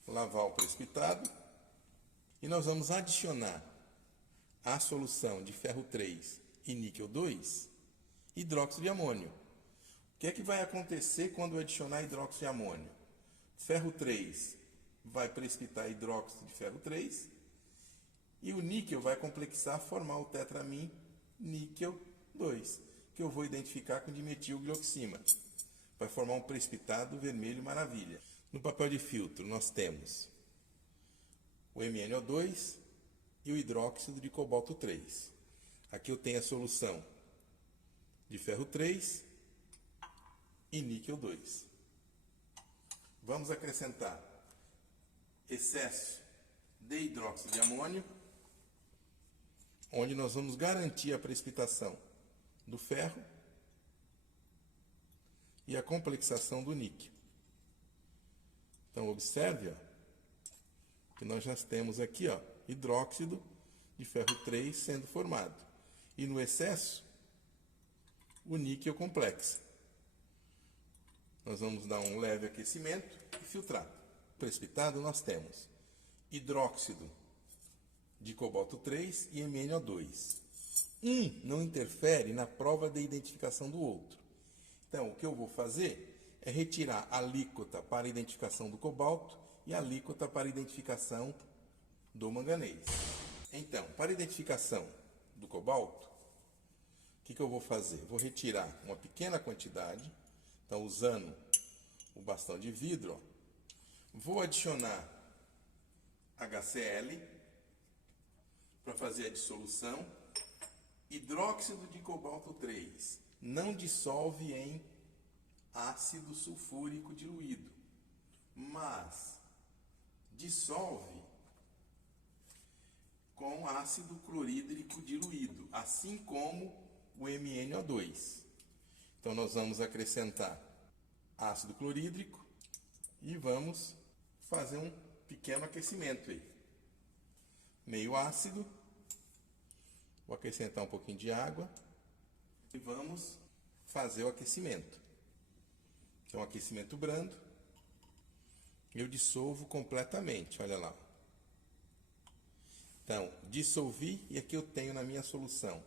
Lavar o precipitado e nós vamos adicionar à solução de ferro 3 e níquel 2 hidróxido de amônio. O que é que vai acontecer quando eu adicionar hidróxido de amônio? Ferro 3 vai precipitar hidróxido de ferro 3 e o níquel vai complexar, formar o tetramin níquel 2, que eu vou identificar com dimetilglioxima. Vai formar um precipitado vermelho maravilha. No papel de filtro nós temos o MnO2 e o hidróxido de cobalto 3. Aqui eu tenho a solução de ferro 3 e níquel 2. Vamos acrescentar excesso de hidróxido de amônio, onde nós vamos garantir a precipitação do ferro e a complexação do níquel. Então, observe, ó, que nós já temos aqui, ó, hidróxido de ferro 3 sendo formado. E no excesso, o níquel complexo. Nós vamos dar um leve aquecimento e filtrar. Precipitado nós temos hidróxido de cobalto 3 e MnO2. Um não interfere na prova de identificação do outro. Então, o que eu vou fazer é retirar a alíquota para a identificação do cobalto e a alíquota para a identificação do manganês. Então, para a identificação do cobalto, o que eu vou fazer? Vou retirar uma pequena quantidade, então usando o bastão de vidro, ó, vou adicionar HCl para fazer a dissolução. Hidróxido de cobalto 3 não dissolve em ácido sulfúrico diluído, mas dissolve com ácido clorídrico diluído, assim como o MnO2. Então nós vamos acrescentar ácido clorídrico e vamos fazer um pequeno aquecimento aí. Meio ácido, vou acrescentar um pouquinho de água e vamos fazer o aquecimento. Então, aquecimento brando, eu dissolvo completamente, olha lá. Então, dissolvi e aqui eu tenho na minha solução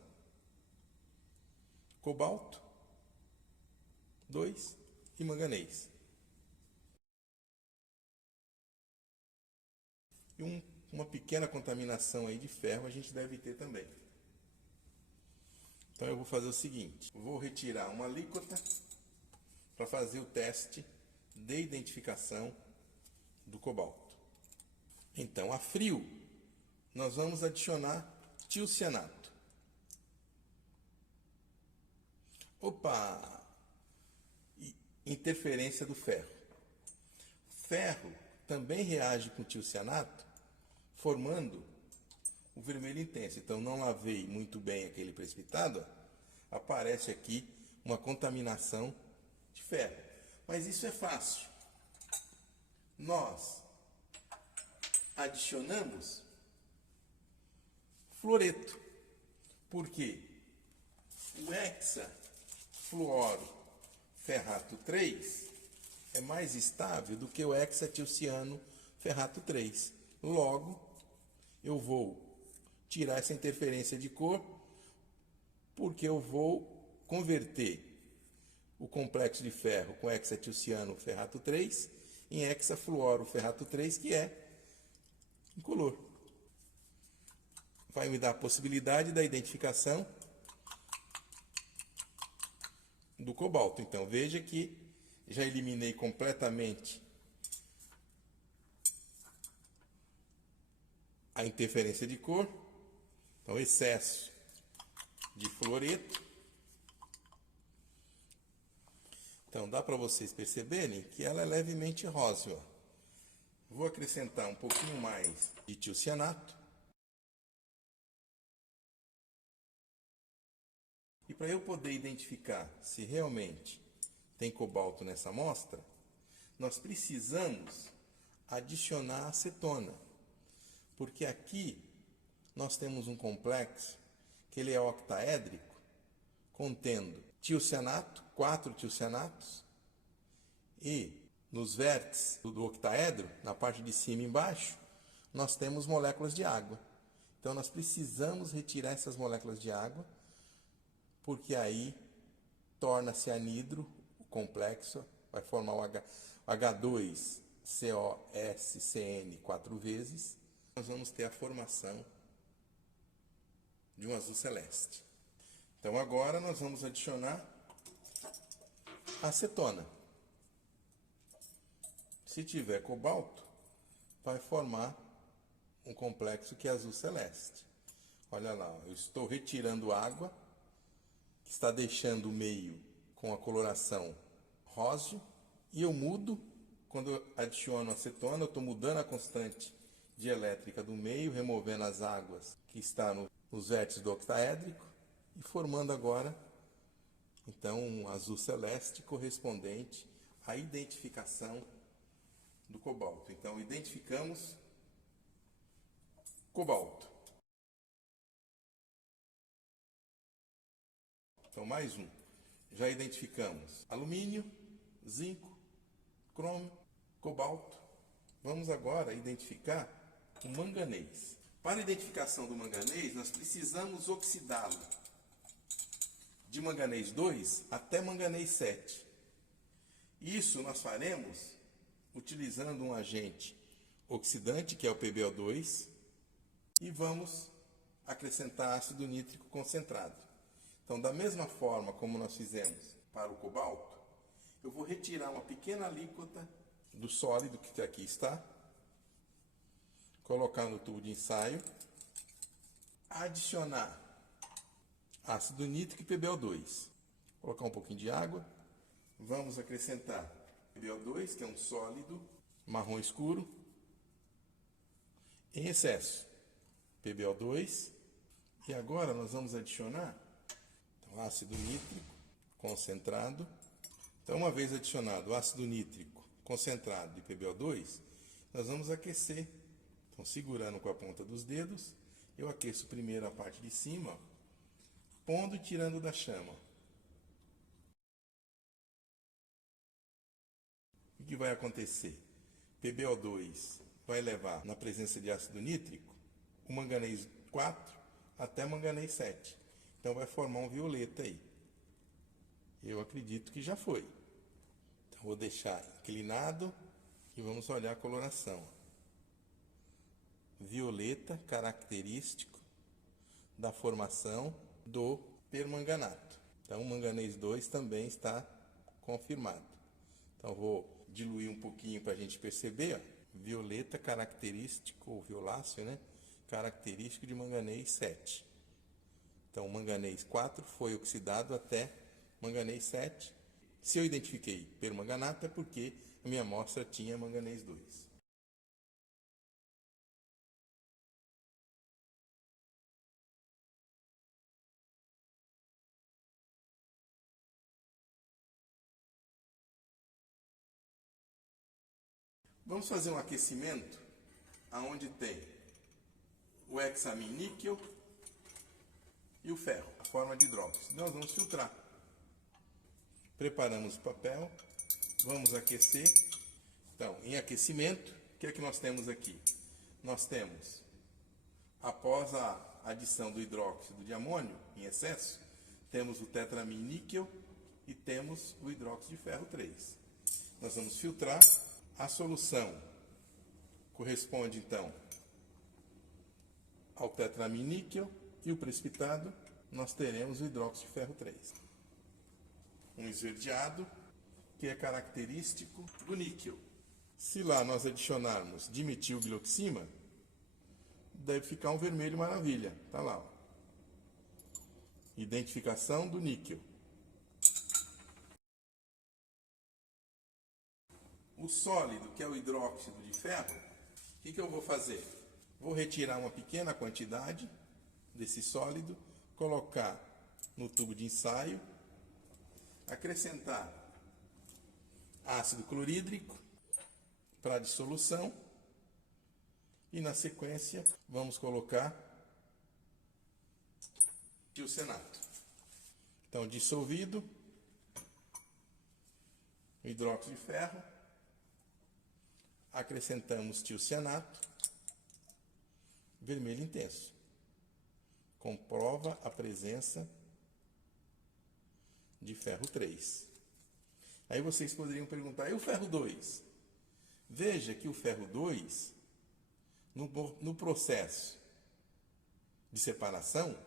cobalto 2 e manganês. E uma pequena contaminação aí de ferro a gente deve ter também. Então eu vou fazer o seguinte, vou retirar uma alíquota para fazer o teste de identificação do cobalto. Então, a frio, nós vamos adicionar tiocianato. Opa! Interferência do ferro. Ferro também reage com tiocianato, formando o vermelho intenso. Então, não lavei muito bem aquele precipitado, ó, aparece aqui uma contaminação de ferro. Mas isso é fácil. Nós adicionamos fluoreto. Por quê? O hexafluoro ferrato 3 é mais estável do que o hexatiociano ferrato 3. Logo, eu vou tirar essa interferência de cor, porque eu vou converter o complexo de ferro com hexatiociano ferrato 3 em hexafluoro ferrato 3, que é incolor. Vai me dar a possibilidade da identificação do cobalto. Então, veja que já eliminei completamente a interferência de cor. Então, excesso de fluoreto. Então, dá para vocês perceberem que ela é levemente rósea. Vou acrescentar um pouquinho mais de tiocianato. E para eu poder identificar se realmente tem cobalto nessa amostra, nós precisamos adicionar acetona. Porque aqui nós temos um complexo que ele é octaédrico, contendo tiocianato, 4 tiocianatos, e nos vértices do octaedro, na parte de cima e embaixo, nós temos moléculas de água. Então nós precisamos retirar essas moléculas de água, porque aí torna-se anidro, o complexo vai formar o H2COSCN 4 vezes. Nós vamos ter a formação de um azul celeste. Então agora nós vamos adicionar acetona. Se tiver cobalto, vai formar um complexo que é azul celeste. Olha lá, eu estou retirando água, que está deixando o meio com a coloração róseo, e eu mudo, quando eu adiciono acetona, eu estou mudando a constante dielétrica do meio, removendo as águas que estão nos vértices do octaédrico, e formando agora, então, um azul celeste correspondente à identificação do cobalto. Então, identificamos cobalto. Então, mais um. Já identificamos alumínio, zinco, crômio, cobalto. Vamos agora identificar o manganês. Para a identificação do manganês, nós precisamos oxidá-lo de manganês 2 até manganês 7. Isso nós faremos utilizando um agente oxidante, que é o PbO2, e vamos acrescentar ácido nítrico concentrado. Então, da mesma forma como nós fizemos para o cobalto, eu vou retirar uma pequena alíquota do sólido que aqui está, colocar no tubo de ensaio, adicionar ácido nítrico e PbO2. Colocar um pouquinho de água. Vamos acrescentar PbO2, que é um sólido marrom escuro, em excesso. PbO2. E agora nós vamos adicionar então, ácido nítrico concentrado. Então, uma vez adicionado o ácido nítrico concentrado e PbO2, nós vamos aquecer. Então, segurando com a ponta dos dedos, eu aqueço primeiro a parte de cima, pondo e tirando da chama. O que vai acontecer? PbO2 vai levar, na presença de ácido nítrico, o manganês 4 até manganês 7. Então vai formar um violeta aí. Eu acredito que já foi. Então vou deixar inclinado e vamos olhar a coloração. Violeta, característico da formação do permanganato. Então o manganês 2 também está confirmado. Então vou diluir um pouquinho para a gente perceber. Ó. Violeta característico, ou violáceo, né? Característico de manganês 7. Então o manganês 4 foi oxidado até manganês 7. Se eu identifiquei permanganato é porque a minha amostra tinha manganês 2. Vamos fazer um aquecimento aonde tem o hexamin-níquel e o ferro, a forma de hidróxido. Nós vamos filtrar. Preparamos o papel, vamos aquecer. Então, em aquecimento, o que é que nós temos aqui? Nós temos, após a adição do hidróxido de amônio em excesso, temos o tetramin-níquel e temos o hidróxido de ferro 3. Nós vamos filtrar. A solução corresponde, então, ao tetramin-níquel e o precipitado, nós teremos o hidróxido de ferro 3. Um esverdeado, que é característico do níquel. Se lá nós adicionarmos dimetilglioxima, deve ficar um vermelho maravilha. Tá lá, ó. Identificação do níquel. O sólido, que é o hidróxido de ferro, o que eu vou fazer? Vou retirar uma pequena quantidade desse sólido, colocar no tubo de ensaio, acrescentar ácido clorídrico para dissolução e, na sequência, vamos colocar tiocianato. Então, dissolvido, hidróxido de ferro, acrescentamos tiocianato, vermelho intenso. Comprova a presença de ferro 3. Aí vocês poderiam perguntar, e o ferro 2? Veja que o ferro 2, no processo de separação,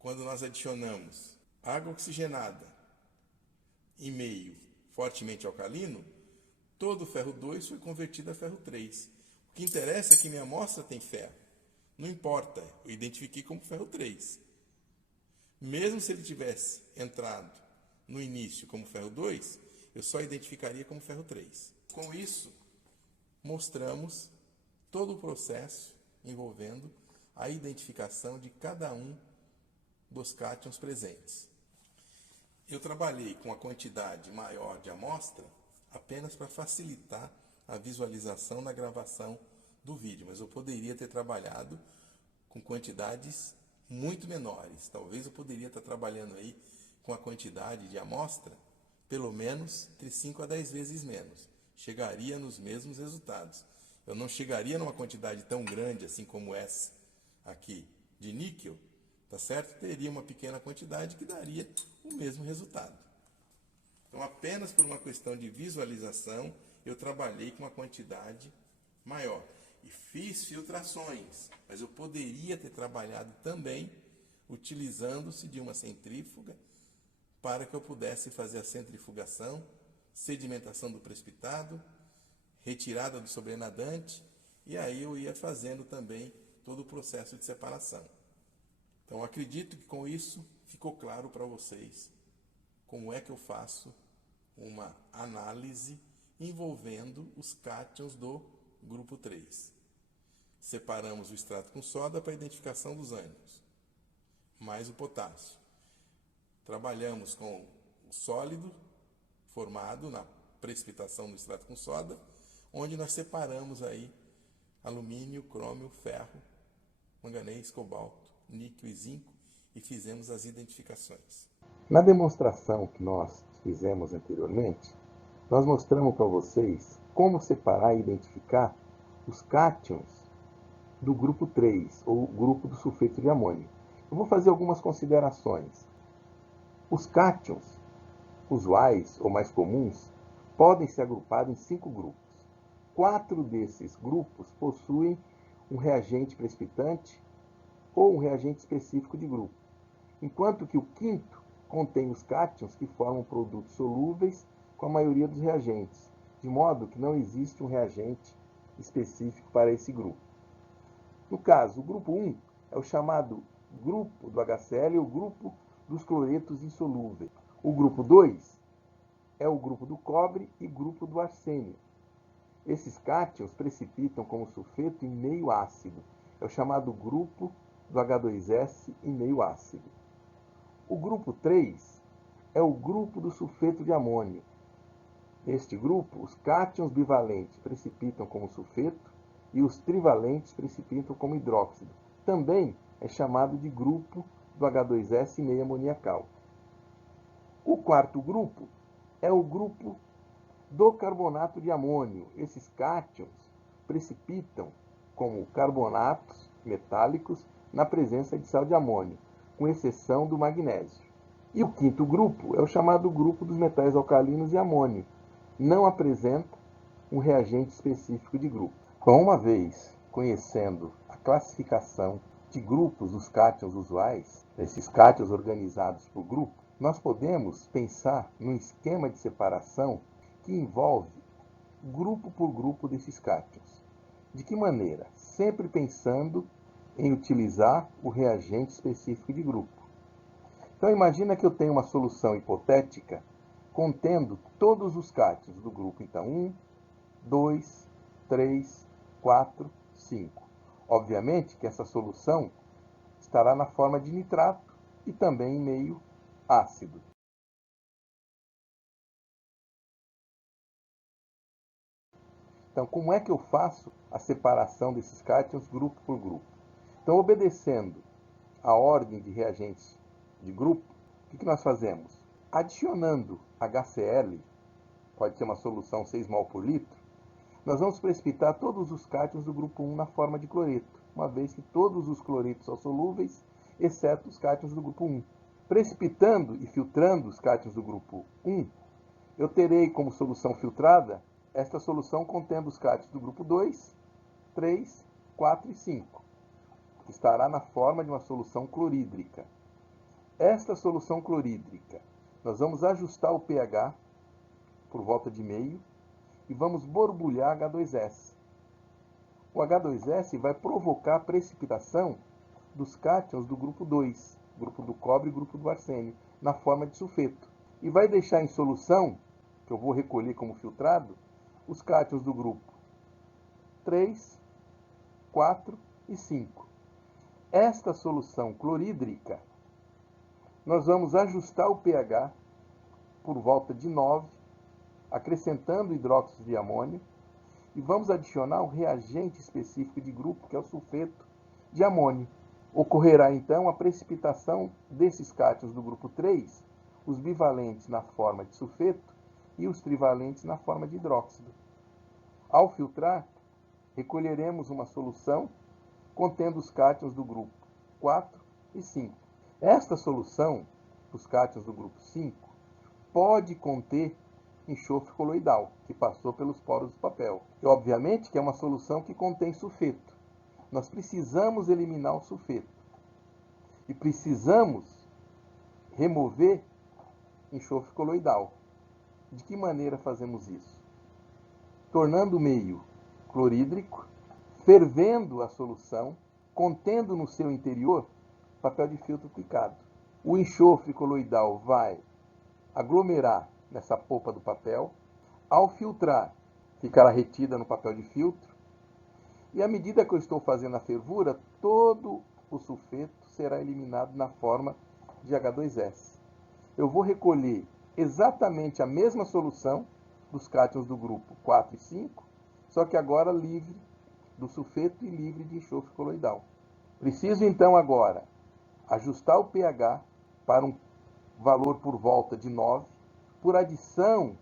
quando nós adicionamos água oxigenada em meio fortemente alcalino, todo o ferro 2 foi convertido a ferro 3. O que interessa é que minha amostra tem ferro. Não importa, eu identifiquei como ferro 3. Mesmo se ele tivesse entrado no início como ferro 2, eu só identificaria como ferro 3. Com isso, mostramos todo o processo envolvendo a identificação de cada um dos cátions presentes. Eu trabalhei com a quantidade maior de amostra apenas para facilitar a visualização na gravação do vídeo, mas eu poderia ter trabalhado com quantidades muito menores. Talvez eu poderia estar trabalhando aí com a quantidade de amostra pelo menos entre 5 a 10 vezes menos. Chegaria nos mesmos resultados. Eu não chegaria numa quantidade tão grande assim como essa aqui de níquel, tá certo? Teria uma pequena quantidade que daria o mesmo resultado. Então, apenas por uma questão de visualização, eu trabalhei com uma quantidade maior. E fiz filtrações, mas eu poderia ter trabalhado também utilizando-se de uma centrífuga para que eu pudesse fazer a centrifugação, sedimentação do precipitado, retirada do sobrenadante E aí eu ia fazendo também todo o processo de separação. Então acredito que com isso ficou claro para vocês como é que eu faço uma análise envolvendo os cátions do grupo 3. Separamos o extrato com soda para a identificação dos ânions, mais o potássio. Trabalhamos com o sólido formado na precipitação do extrato com soda, onde nós separamos aí alumínio, crômio, ferro, manganês, cobalto, níquel e zinco e fizemos as identificações. Na demonstração que nós fizemos anteriormente, nós mostramos para vocês como separar e identificar os cátions do grupo 3, ou grupo do sulfeto de amônio. Eu vou fazer algumas considerações. Os cátions usuais ou mais comuns podem ser agrupados em 5 grupos. 4 desses grupos possuem um reagente precipitante ou um reagente específico de grupo, enquanto que o quinto contém os cátions que formam produtos solúveis com a maioria dos reagentes, de modo que não existe um reagente específico para esse grupo. No caso, o grupo 1 é o chamado grupo do HCl, ou grupo dos cloretos insolúveis. O grupo 2 é o grupo do cobre e grupo do arsênio. Esses cátions precipitam como sulfeto em meio ácido. É o chamado grupo do H2S em meio ácido. O grupo 3 é o grupo do sulfeto de amônio. Neste grupo, os cátions bivalentes precipitam como sulfeto e os trivalentes precipitam como hidróxido. Também é chamado de grupo do H2S meio amoniacal. O quarto grupo é o grupo do carbonato de amônio. Esses cátions precipitam como carbonatos metálicos na presença de sal de amônio, com exceção do magnésio. E o quinto grupo é o chamado grupo dos metais alcalinos e amônio. Não apresenta um reagente específico de grupo. Bom, uma vez conhecendo a classificação de grupos dos cátions usuais, esses cátions organizados por grupo, nós podemos pensar num esquema de separação que envolve grupo por grupo desses cátions. De que maneira? Sempre pensando em utilizar o reagente específico de grupo. Então imagina que eu tenho uma solução hipotética contendo todos os cátions do grupo, então 1, 2, 3, 4, 5. Obviamente que essa solução estará na forma de nitrato e também em meio ácido. Então, como é que eu faço a separação desses cátions grupo por grupo? Então, obedecendo a ordem de reagentes de grupo, o que nós fazemos? Adicionando HCl, pode ser uma solução 6 mol por litro, nós vamos precipitar todos os cátions do grupo 1 na forma de cloreto, uma vez que todos os cloretos são solúveis, exceto os cátions do grupo 1. Precipitando e filtrando os cátions do grupo 1, eu terei como solução filtrada esta solução contendo os cátions do grupo 2, 3, 4 e 5, que estará na forma de uma solução clorídrica. Esta solução clorídrica, nós vamos ajustar o pH por volta de meio e vamos borbulhar H2S. O H2S vai provocar a precipitação dos cátions do grupo 2, grupo do cobre e grupo do arsênio, na forma de sulfeto. E vai deixar em solução, que eu vou recolher como filtrado, os cátions do grupo 3, 4 e 5. Esta solução clorídrica, nós vamos ajustar o pH por volta de 9, acrescentando hidróxido de amônio, e vamos adicionar o reagente específico de grupo, que é o sulfeto de amônio. Ocorrerá então a precipitação desses cátions do grupo 3, os bivalentes na forma de sulfeto e os trivalentes na forma de hidróxido. Ao filtrar, recolheremos uma solução contendo os cátions do grupo 4 e 5. Esta solução, os cátions do grupo 5, pode conter enxofre coloidal, que passou pelos poros do papel. E, obviamente, que é uma solução que contém sulfeto. Nós precisamos eliminar o sulfeto. E precisamos remover enxofre coloidal. De que maneira fazemos isso? Tornando o meio clorídrico, fervendo a solução, contendo no seu interior papel de filtro picado. O enxofre coloidal vai aglomerar nessa polpa do papel. Ao filtrar, ficará retida no papel de filtro. E à medida que eu estou fazendo a fervura, todo o sulfeto será eliminado na forma de H2S. Eu vou recolher exatamente a mesma solução dos cátions do grupo 4 e 5, só que agora livre do sulfeto e livre de enxofre coloidal. Preciso então agora ajustar o pH para um valor por volta de 9, por adição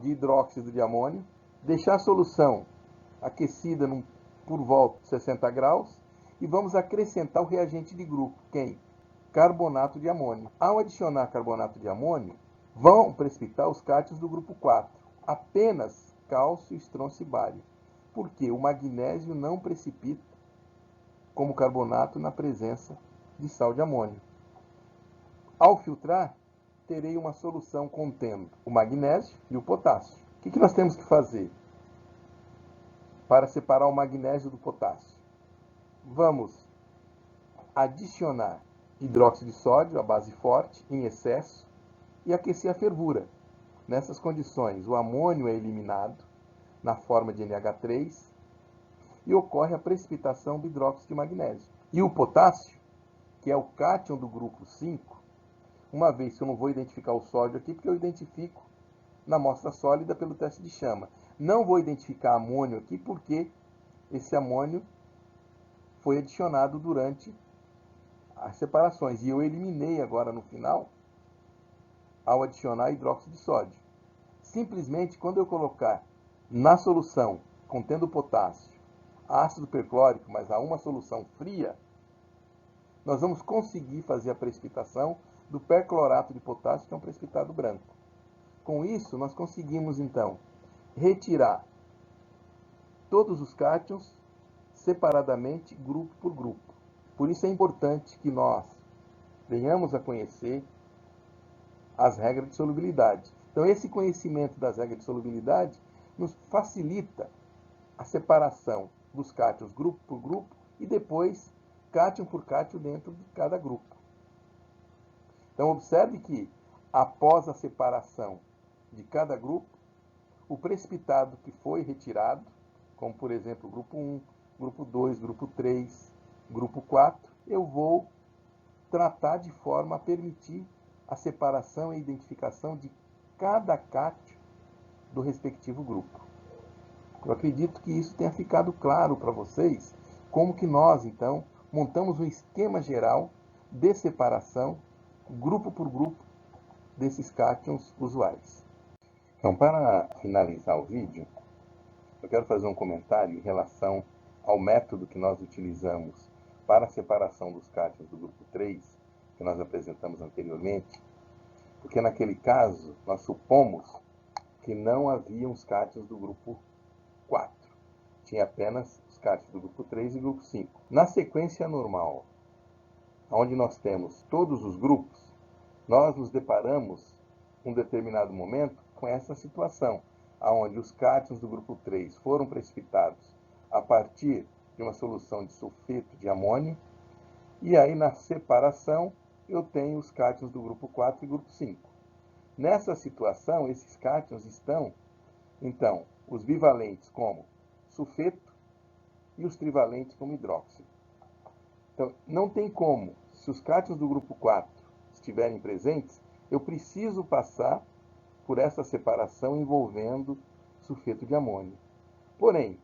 de hidróxido de amônio, deixar a solução aquecida por volta de 60 graus e vamos acrescentar o reagente de grupo, quem? Carbonato de amônio. Ao adicionar carbonato de amônio, vão precipitar os cátions do grupo 4, apenas cálcio, estronço e bário, porque o magnésio não precipita como carbonato na presença de sal de amônio. Ao filtrar, terei uma solução contendo o magnésio e o potássio. O que nós temos que fazer para separar o magnésio do potássio? Vamos adicionar hidróxido de sódio, a base forte, em excesso, e aquecer a fervura. Nessas condições, o amônio é eliminado na forma de NH3 e ocorre a precipitação do hidróxido de magnésio. E o potássio, que é o cátion do grupo 5, uma vez que eu não vou identificar o sódio aqui, porque eu identifico na amostra sólida pelo teste de chama. Não vou identificar amônio aqui, porque esse amônio foi adicionado durante as separações. E eu eliminei agora no final, ao adicionar hidróxido de sódio. Simplesmente, quando eu colocar na solução contendo potássio, ácido perclórico, mas a uma solução fria, nós vamos conseguir fazer a precipitação do perclorato de potássio, que é um precipitado branco. Com isso, nós conseguimos, então, retirar todos os cátions separadamente, grupo por grupo. Por isso é importante que nós venhamos a conhecer as regras de solubilidade. Então, esse conhecimento das regras de solubilidade nos facilita a separação dos cátions grupo por grupo e depois cátion por cátion dentro de cada grupo. Então, observe que após a separação de cada grupo, o precipitado que foi retirado, como por exemplo grupo 1, grupo 2, grupo 3, grupo 4, eu vou tratar de forma a permitir a separação e identificação de cada cátion do respectivo grupo. Eu acredito que isso tenha ficado claro para vocês, como que nós, então, montamos um esquema geral de separação, grupo por grupo, desses cátions usuais. Então, para finalizar o vídeo, eu quero fazer um comentário em relação ao método que nós utilizamos para a separação dos cátions do grupo 3, que nós apresentamos anteriormente, porque naquele caso nós supomos que não haviam os cátions do grupo 4. Tinha apenas os cátions do grupo 3 e grupo 5. Na sequência normal, onde nós temos todos os grupos, nós nos deparamos, em um determinado momento, com essa situação, onde os cátions do grupo 3 foram precipitados a partir de uma solução de sulfeto de amônio, e aí na separação eu tenho os cátions do grupo 4 e grupo 5. Nessa situação, esses cátions estão, então, os bivalentes como sulfeto e os trivalentes como hidróxido. Então, não tem como, se os cátions do grupo 4 estiverem presentes, eu preciso passar por essa separação envolvendo sulfeto de amônio. Porém,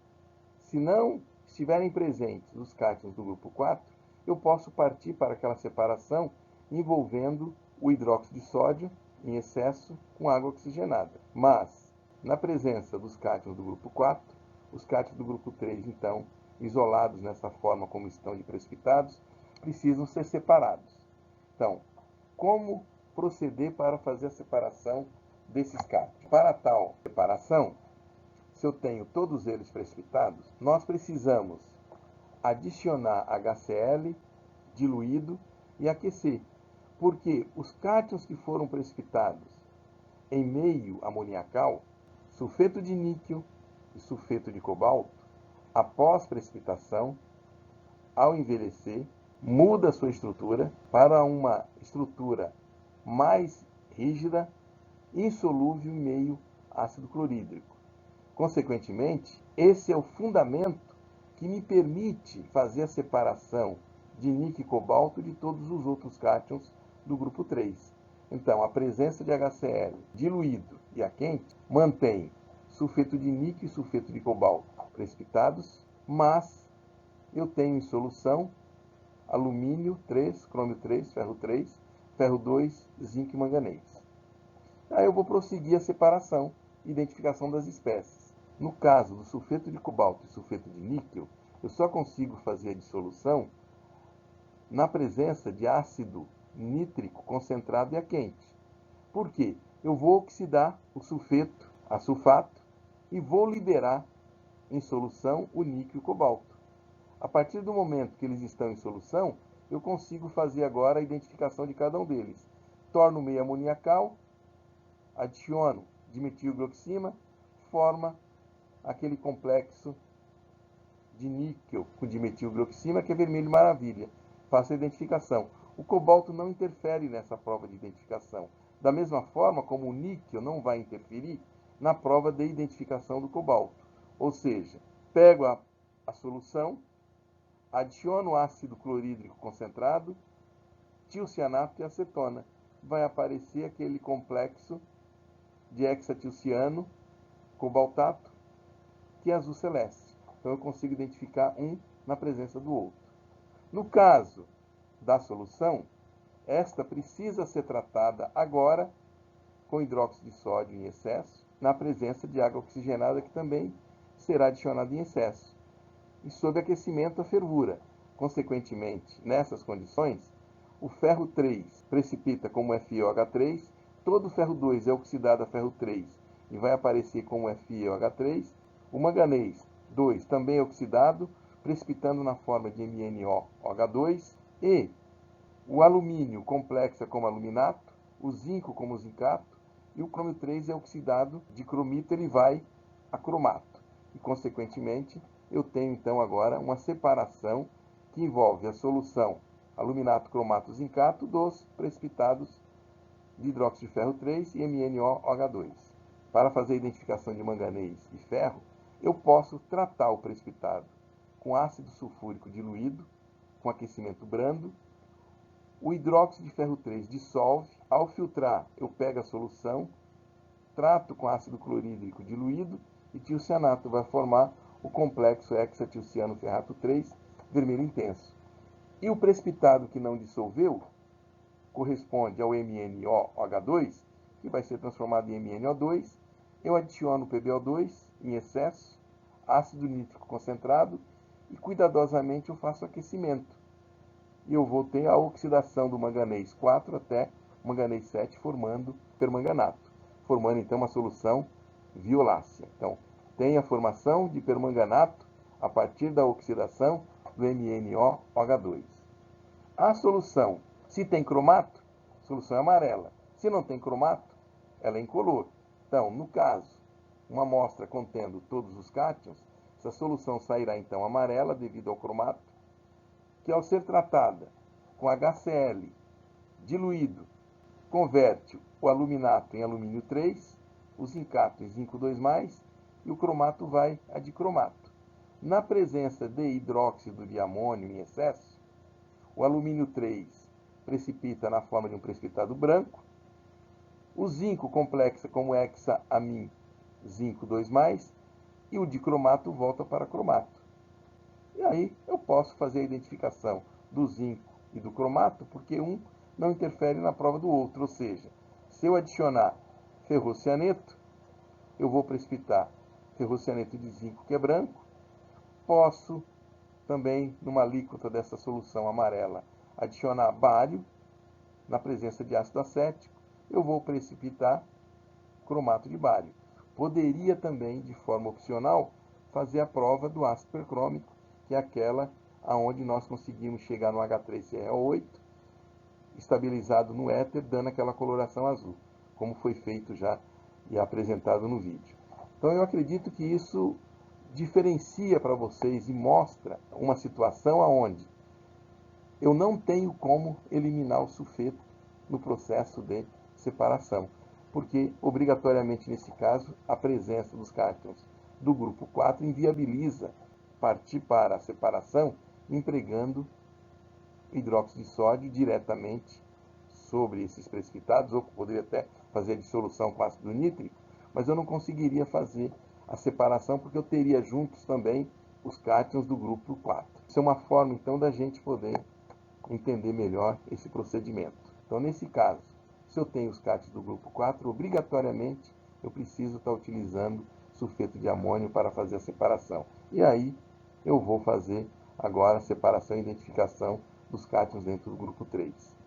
se não estiverem presentes os cátions do grupo 4, eu posso partir para aquela separação envolvendo o hidróxido de sódio em excesso com água oxigenada. Mas, na presença dos cátions do grupo 4, os cátions do grupo 3, então, isolados nessa forma como estão de precipitados, precisam ser separados. Então, como proceder para fazer a separação desses cátions? Para tal separação, se eu tenho todos eles precipitados, nós precisamos adicionar HCl diluído e aquecer, porque os cátions que foram precipitados em meio amoniacal, sulfeto de níquel e sulfeto de cobalto, após precipitação, ao envelhecer, muda sua estrutura para uma estrutura mais rígida, insolúvel em meio ácido clorídrico. Consequentemente, esse é o fundamento que me permite fazer a separação de níquel e cobalto de todos os outros cátions do grupo 3. Então, a presença de HCl diluído e a quente mantém sulfeto de níquel e sulfeto de cobalto precipitados, mas eu tenho em solução alumínio 3, crômio 3, ferro 2, zinco e manganês. Aí eu vou prosseguir a separação e identificação das espécies. No caso do sulfeto de cobalto e sulfeto de níquel, eu só consigo fazer a dissolução na presença de ácido nítrico concentrado e a quente. Por quê? Eu vou oxidar o sulfeto a sulfato e vou liberar em solução o níquel e o cobalto. A partir do momento que eles estão em solução, eu consigo fazer agora a identificação de cada um deles. Torno o meio amoniacal, adiciono dimetilhidroxima, forma aquele complexo de níquel com dimetilhidroxima, que é vermelho maravilha. Faço a identificação. O cobalto não interfere nessa prova de identificação. Da mesma forma como o níquel não vai interferir na prova de identificação do cobalto. Ou seja, pego a solução, adiciono ácido clorídrico concentrado, tiocianato e acetona. Vai aparecer aquele complexo de hexatilciano, cobaltato, que é azul celeste. Então eu consigo identificar um na presença do outro. No caso da solução, esta precisa ser tratada agora com hidróxido de sódio em excesso, na presença de água oxigenada, que também será adicionada em excesso, e sob aquecimento a fervura. Consequentemente, nessas condições, o ferro 3 precipita como FeOH3, todo o ferro 2 é oxidado a ferro 3 e vai aparecer como FeOH3, o manganês 2 também é oxidado, precipitando na forma de MnOH2, e o alumínio complexa como aluminato, o zinco como zincato, e o crômio 3 é oxidado de cromito, ele vai a cromato. E, consequentemente, eu tenho então agora uma separação que envolve a solução aluminato, cromato, zincato dos precipitados de hidróxido de ferro 3 e MnOH2. Para fazer a identificação de manganês e ferro, eu posso tratar o precipitado com ácido sulfúrico diluído, com aquecimento brando. O hidróxido de ferro 3 dissolve. Ao filtrar, eu pego a solução, trato com ácido clorídrico diluído e tiocianato vai formar o complexo hexatilciano ferrato 3, vermelho intenso. E o precipitado que não dissolveu corresponde ao MnOH2, que vai ser transformado em MnO2. Eu adiciono o PbO2 em excesso, ácido nítrico concentrado, e cuidadosamente eu faço aquecimento. E eu vou ter a oxidação do manganês 4 até o manganês 7, formando permanganato, formando então uma solução violácea. Então, tem a formação de permanganato a partir da oxidação do MnOH2. A solução, se tem cromato, a solução é amarela. Se não tem cromato, ela é incolor. Então, no caso, uma amostra contendo todos os cátions, essa solução sairá então amarela devido ao cromato, que ao ser tratada com HCl diluído, converte o aluminato em alumínio 3, o zincato em zinco 2+, e o cromato vai a dicromato. Na presença de hidróxido de amônio em excesso, o alumínio 3 precipita na forma de um precipitado branco, o zinco complexa como hexamin zinco 2+, e o dicromato volta para cromato. E aí eu posso fazer a identificação do zinco e do cromato, porque um não interfere na prova do outro. Ou seja, se eu adicionar ferrocianeto, eu vou precipitar ferrocianeto de zinco, que é branco. Posso também, numa alíquota dessa solução amarela, adicionar bário, na presença de ácido acético, eu vou precipitar cromato de bário. Poderia também, de forma opcional, fazer a prova do ácido percrômico, que é aquela aonde nós conseguimos chegar no H3CrO8, estabilizado no éter, dando aquela coloração azul, como foi feito já e apresentado no vídeo. Então eu acredito que isso diferencia para vocês e mostra uma situação onde eu não tenho como eliminar o sulfeto no processo de separação, porque obrigatoriamente nesse caso a presença dos cátions do grupo 4 inviabiliza partir para a separação empregando hidróxido de sódio diretamente sobre esses precipitados, ou poderia até fazer a dissolução com ácido nítrico, mas eu não conseguiria fazer a separação porque eu teria juntos também os cátions do grupo 4. Isso é uma forma então da gente poder entender melhor esse procedimento. Então, nesse caso, se eu tenho os cátions do grupo 4, obrigatoriamente eu preciso estar utilizando sulfeto de amônio para fazer a separação. E aí eu vou fazer agora a separação e identificação dos cátions dentro do grupo 3.